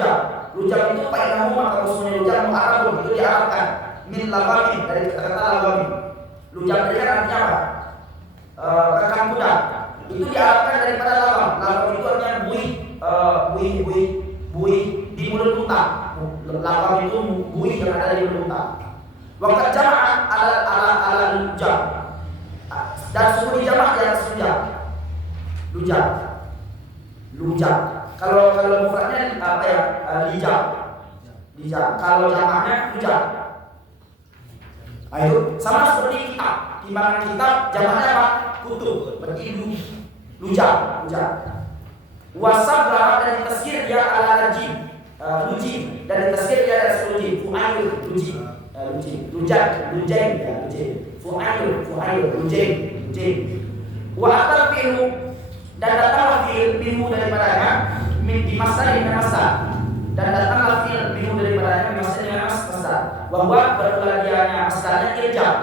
lujam itu fainahu maka usulnya lujam mu'arabun itu diarabkan min lagamin dari kata-kata lagamin. Lujam ini kan artinya apa? Rekan kuda. Itu diarabkan daripada lagam. Lagam itu artinya buih di mulut unta. Lagam itu buih yang ada di mulut unta. Waqad jama'a ala lujam. Dan sungguh dijamak di atas lujam. Kalau mufradnya apa ya? Lijam. Kalau jamaknya lujam. Nah, itu sama seperti kitab. Timbangan kitab jamaknya apa? Kutub. Berarti lujam. Wasablah dan ditazkir dia ala lujim. Dan ditazkir dia ada lujim. Fu'ail lujim. Fu'ail lujim. Wa atal fi'lu dan datanglah fi'il minhu daripadanya di masa dengan masa. Dan datanglah fi'il minhu daripadanya di masa dengan masa. Bahwa berkeladiannya masdarnya iljam.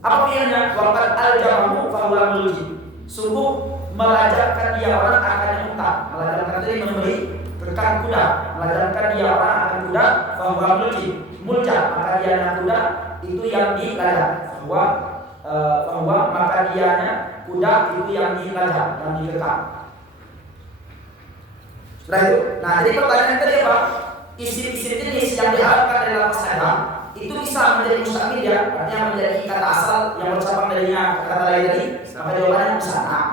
Apa fi'ilnya? Waqad aljamahu fahuwa mulji. Sungguh melajarkan dia orang akan unta. Melajarkan tadi memberi rekan kuda. Melajarkan dia orang akan kuda fahuwa mulji. Mulja maka dia kuda itu yang dilajak. Fahuwa maka dianya kuda itu yang dilajak, yang dikekang. Setelah itu, nah jadi pertanyaan tadi apa? Isim-isim jenis yang diharapkan dari lafaz adam itu bisa menjadi mustamil ya, artinya menjadi kata asal yang bercabang darinya kata lain tadi. Maka jawabannya bisa. Nah,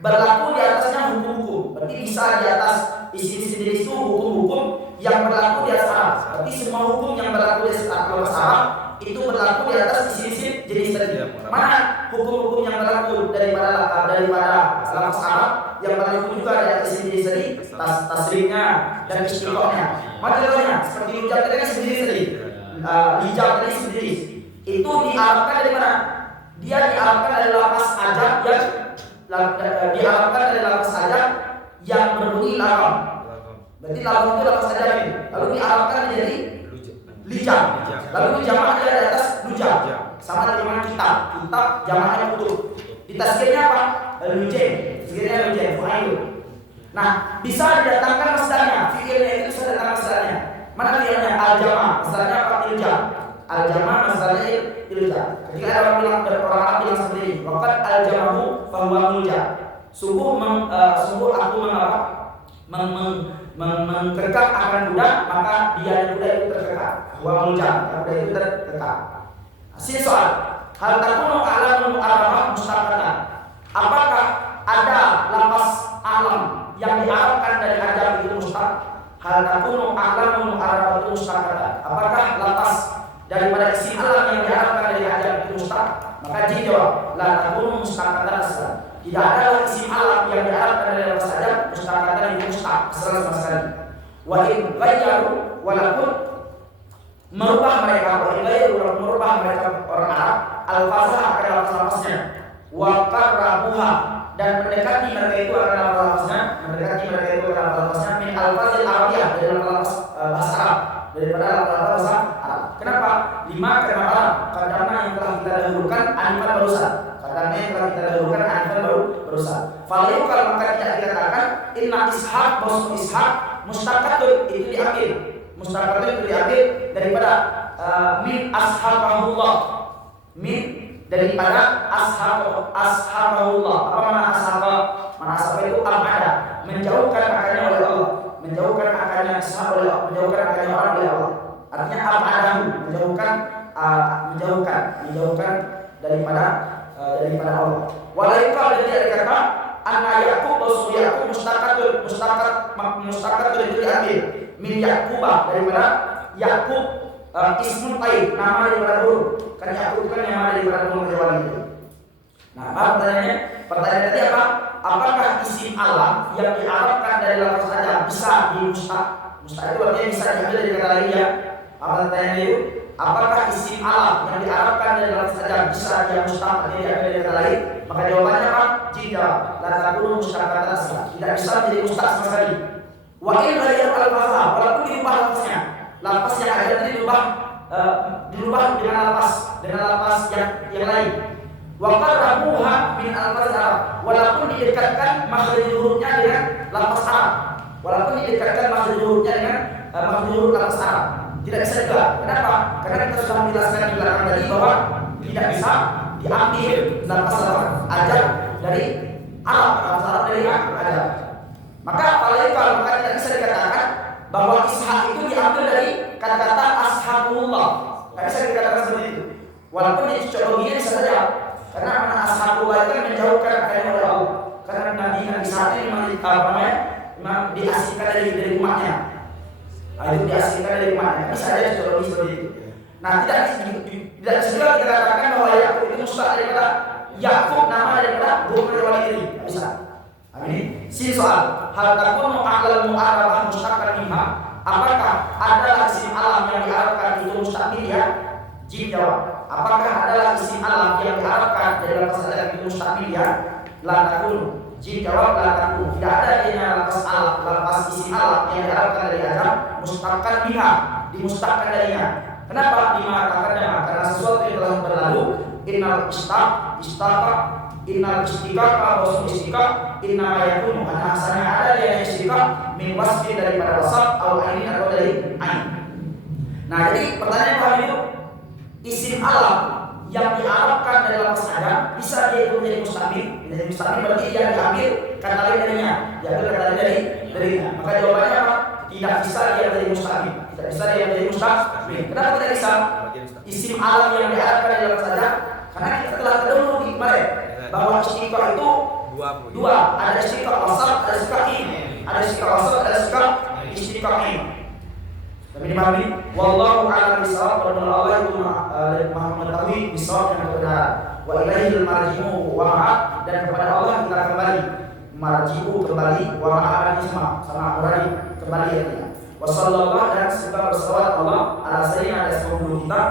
berlaku di atasnya hukum-hukum. Berarti bisa di atas isim-isim jenis itu hukum-hukum yang berlaku di atas Arab. Berarti semua hukum yang berlaku di atas Arab itu berlaku di atas isim-isim jenis tadi. Mana hukum-hukum yang berlaku daripada lafaz Arab yang berlaku juga di atas isim jenis tadi, tasrifnya dan istiqaqnya. Contohnya seperti lujam tadi kan sendiri tadi. Lijam tadi sendiri. Itu diarabkan dari mana? Dia diarabkan dari lafaz ajab yang berbunyi lagam. Berarti lagam itu lafaz ajab ini. Lalu diarabkan menjadi lijam. Lalu jamaknya di atas lujam. Sama dengan kitab jamaknya kutub. Ditazkirnya apa? Lujam. Tazkirnya fu'ail. Nah, bisa didatangkan masdarnya. Fi'ilnya itu bisa datang masdarnya. Mana fi'ilnya? Al-jama'. Masdarnya apa? Iljam. Al-jama' masdarnya iljam. Ketika ada orang Arab bilang seperti ini, waqad al-jamahu fahuwa mulja. Sungguh aku mengkekang akan kuda, maka dia kuda itu terkekang. Huwa mulja, kuda itu terkekang. Sini soal, hal takunu alamul arabah mustaqatan. Apakah ada lafaz alam yang diarabkan dari ajam itu mustaq? Hal takunu alamul arabah itu mustaqatan. Apakah lafaz daripada isim alam yang diarabkan dari ajam itu mustaq? Maka jawab, la takunu mustaqatan aslan. Tidak ada isim alam yang diarabkan dari lafaz ajam mustaqatan itu mustaq aslan sama sekali. Wa in ghayyaru walaupun merubah mereka orang Arab al-fazah akan lafaz-lafaznya wa qarrabuha dan mendekati mereka itu akan lafaz-lafaznya min al-fazil arabiyah dari lafaz bahasa Arab daripada lafaz bahasa Arab. Kenapa? Karena Arab kadang yang telah kita dahulukan anifan barusan. Faliu kalau maka tidak dikatakan inna ishaq mustaqatun itu diambil. Mustaqatun itu diambil daripada min ashabahullah. Min daripada ashabahullah. Apa mana ashaba? Mana ashaba itu al-ada, menjauhkan akannya oleh Allah, menjauhkan akannya ashab oleh Allah, menjauhkan akannya orang oleh Allah. Artinya al-adahu, menjauhkan daripada Allah. Walaupun tidak dikatakan anna Yaqub wa Yaqub mustaqatun itu diambil min Yaqubah daripada Yaqub ismul qaid, nama daripada burung. Kan Yaqub kan nama daripada burung hewan itu. Nah, pertanyaannya tadi apa? Apakah isim alam yang diarabkan dari lafaz saja bisa di mustaq? Mustaq itu artinya bisa diambil dari kata lain ya. Apa pertanyaannya itu? Apakah isim alam yang diarabkan dari lafaz saja bisa dia mustaq artinya diambil dari kata lain? Maka jawabannya apa? Jika la takunu mustaqatan asla. Tidak bisa menjadi mustaq sama sekali. Wa in ghayyar al-lafaz, walaupun diubah lafaznya. Lafaz yang ada tadi diubah dirubah dengan lapas yang lain. Wa qarrabuha min alfaz Arab, walaupun didekatkan makhraj hurufnya dengan lafaz Arab. Walaupun didekatkan makhraj hurufnya dengan makhraj huruf lafaz Arab. Tidak bisa juga. Kenapa? Karena kita sudah menjelaskan di belakang tadi bahwa tidak bisa diambil lafaz ajab dari Arab, lafaz Arab dari ajab. Maka apalagi kalau tidak bisa dikatakan bahwa Ishaq itu diambil dari kata-kata ashabullah. Tidak bisa dikatakan seperti itu. Walaupun etimologinya bisa saja. Karena mana ashabullah itu kan menjauhkan dari Allah. Karena Nabi Ishaq ini memang diasingkan dari umatnya. Itu diasingkan dari umatnya. Bisa saja etimologi seperti itu. Nah, tidak bisa juga kita katakan bahwa Yakub itu mustaq daripada Yakub nama daripada Bukri Walidri. Tidak bisa. Amin. Si soal, hal takunu a'lal mu'arrabah mustaqan minha. Apakah adalah isim alam yang diharapkan itu mustaq ya? Jim jawab. Apakah adalah isim alam yang diharapkan dari lafaz ajab itu mustaq ya? La takunu. Jim jawab la takunu. Tidak ada yang lafaz isim alam yang diharapkan dari ajab mustaqan minha, dimustaqkan darinya. Kenapa dimatakan? Karena sesuatu yang telah berlalu. Innal istaqa innal istiqaqa wa istiqaq inna yakunu ana asana ada yang istiqaq min wasfi daripada wasaf atau ain atau dari ain. Nah, jadi pertanyaan kami itu isim alam yang diarabkan dari lafaz ajab bisa dia itu menjadi mustamil. Menjadi mustamil berarti dia diambil kata lain darinya, diambil kata lain darinya. Maka jawabannya apa? Tidak bisa dia menjadi mustamil. Tidak bisa dia menjadi mustamil. Kenapa tidak bisa? Isim alam yang diarabkan dari lafaz ajab karena kita telah terdahulu di kemarin bahwa istiqaq itu dua, ada istiqaq wasaf, ada istiqaq in. Ada istiqaq wasaf, ada istiqaq in. Tapi dipahami? Wallahu a'lam bishawab. Dan Allah itu Maha mengetahui bishawab yang kebenaran. Wa ilaihil marji'u wa ma'ab, dan kepada Allah kita kembali. Marji'u kembali, wa ma'ab sama kembali artinya. Wa sallallahu dan semoga bersalawat Allah ala sayyidina Rasulullah kita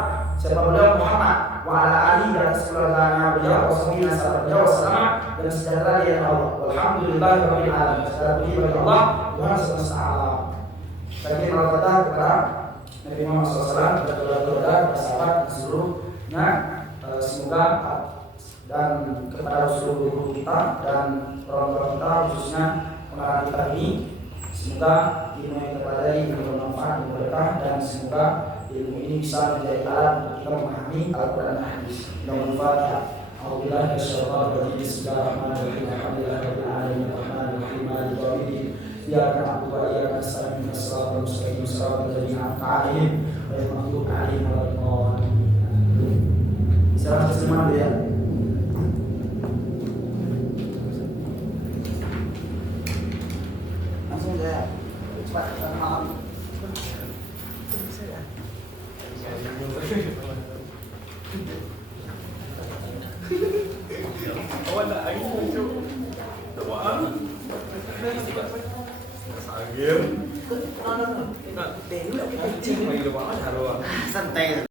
siapa beliau Muhammad wa ala alihi dan sekelilingnya beliau wassabiina sallallahu wasallam dan sejahtera dia Allah. Walhamdulillahirabbil alamin. Segala puji bagi Allah Tuhan semesta alam. Bagi malaikat kepada Nabi Muhammad SAW, kepada sahabat dan seluruhnya, semoga dan kepada seluruh guru kita dan orang tua kita khususnya pengarang kita ini, semoga ilmu yang kita pelajari bermanfaat dan berkah, dan semoga ilmu ini bisa menjadi alat untuk kita memahami Al-Quran dan Hadis. Al-Fatihah. A'udzubillahi minasyaitonir rajim. Bismillahirrahmanirrahim. Alhamdulillahirabbil alamin. Arrahmanirrahim. Maliki yaumiddin. Iyyaka na'budu wa iyyaka nasta'in. Ihdinas siratal mustaqim. Siratal ladzina an'amta 'alaihim ghairil maghdubi 'alaihim waladdallin. Salam keselamatan ya. Langsung ya. Cepat malam. Awak nak air tu. Doa. Sagir. Nak tengok cing mai doa haru. Santai.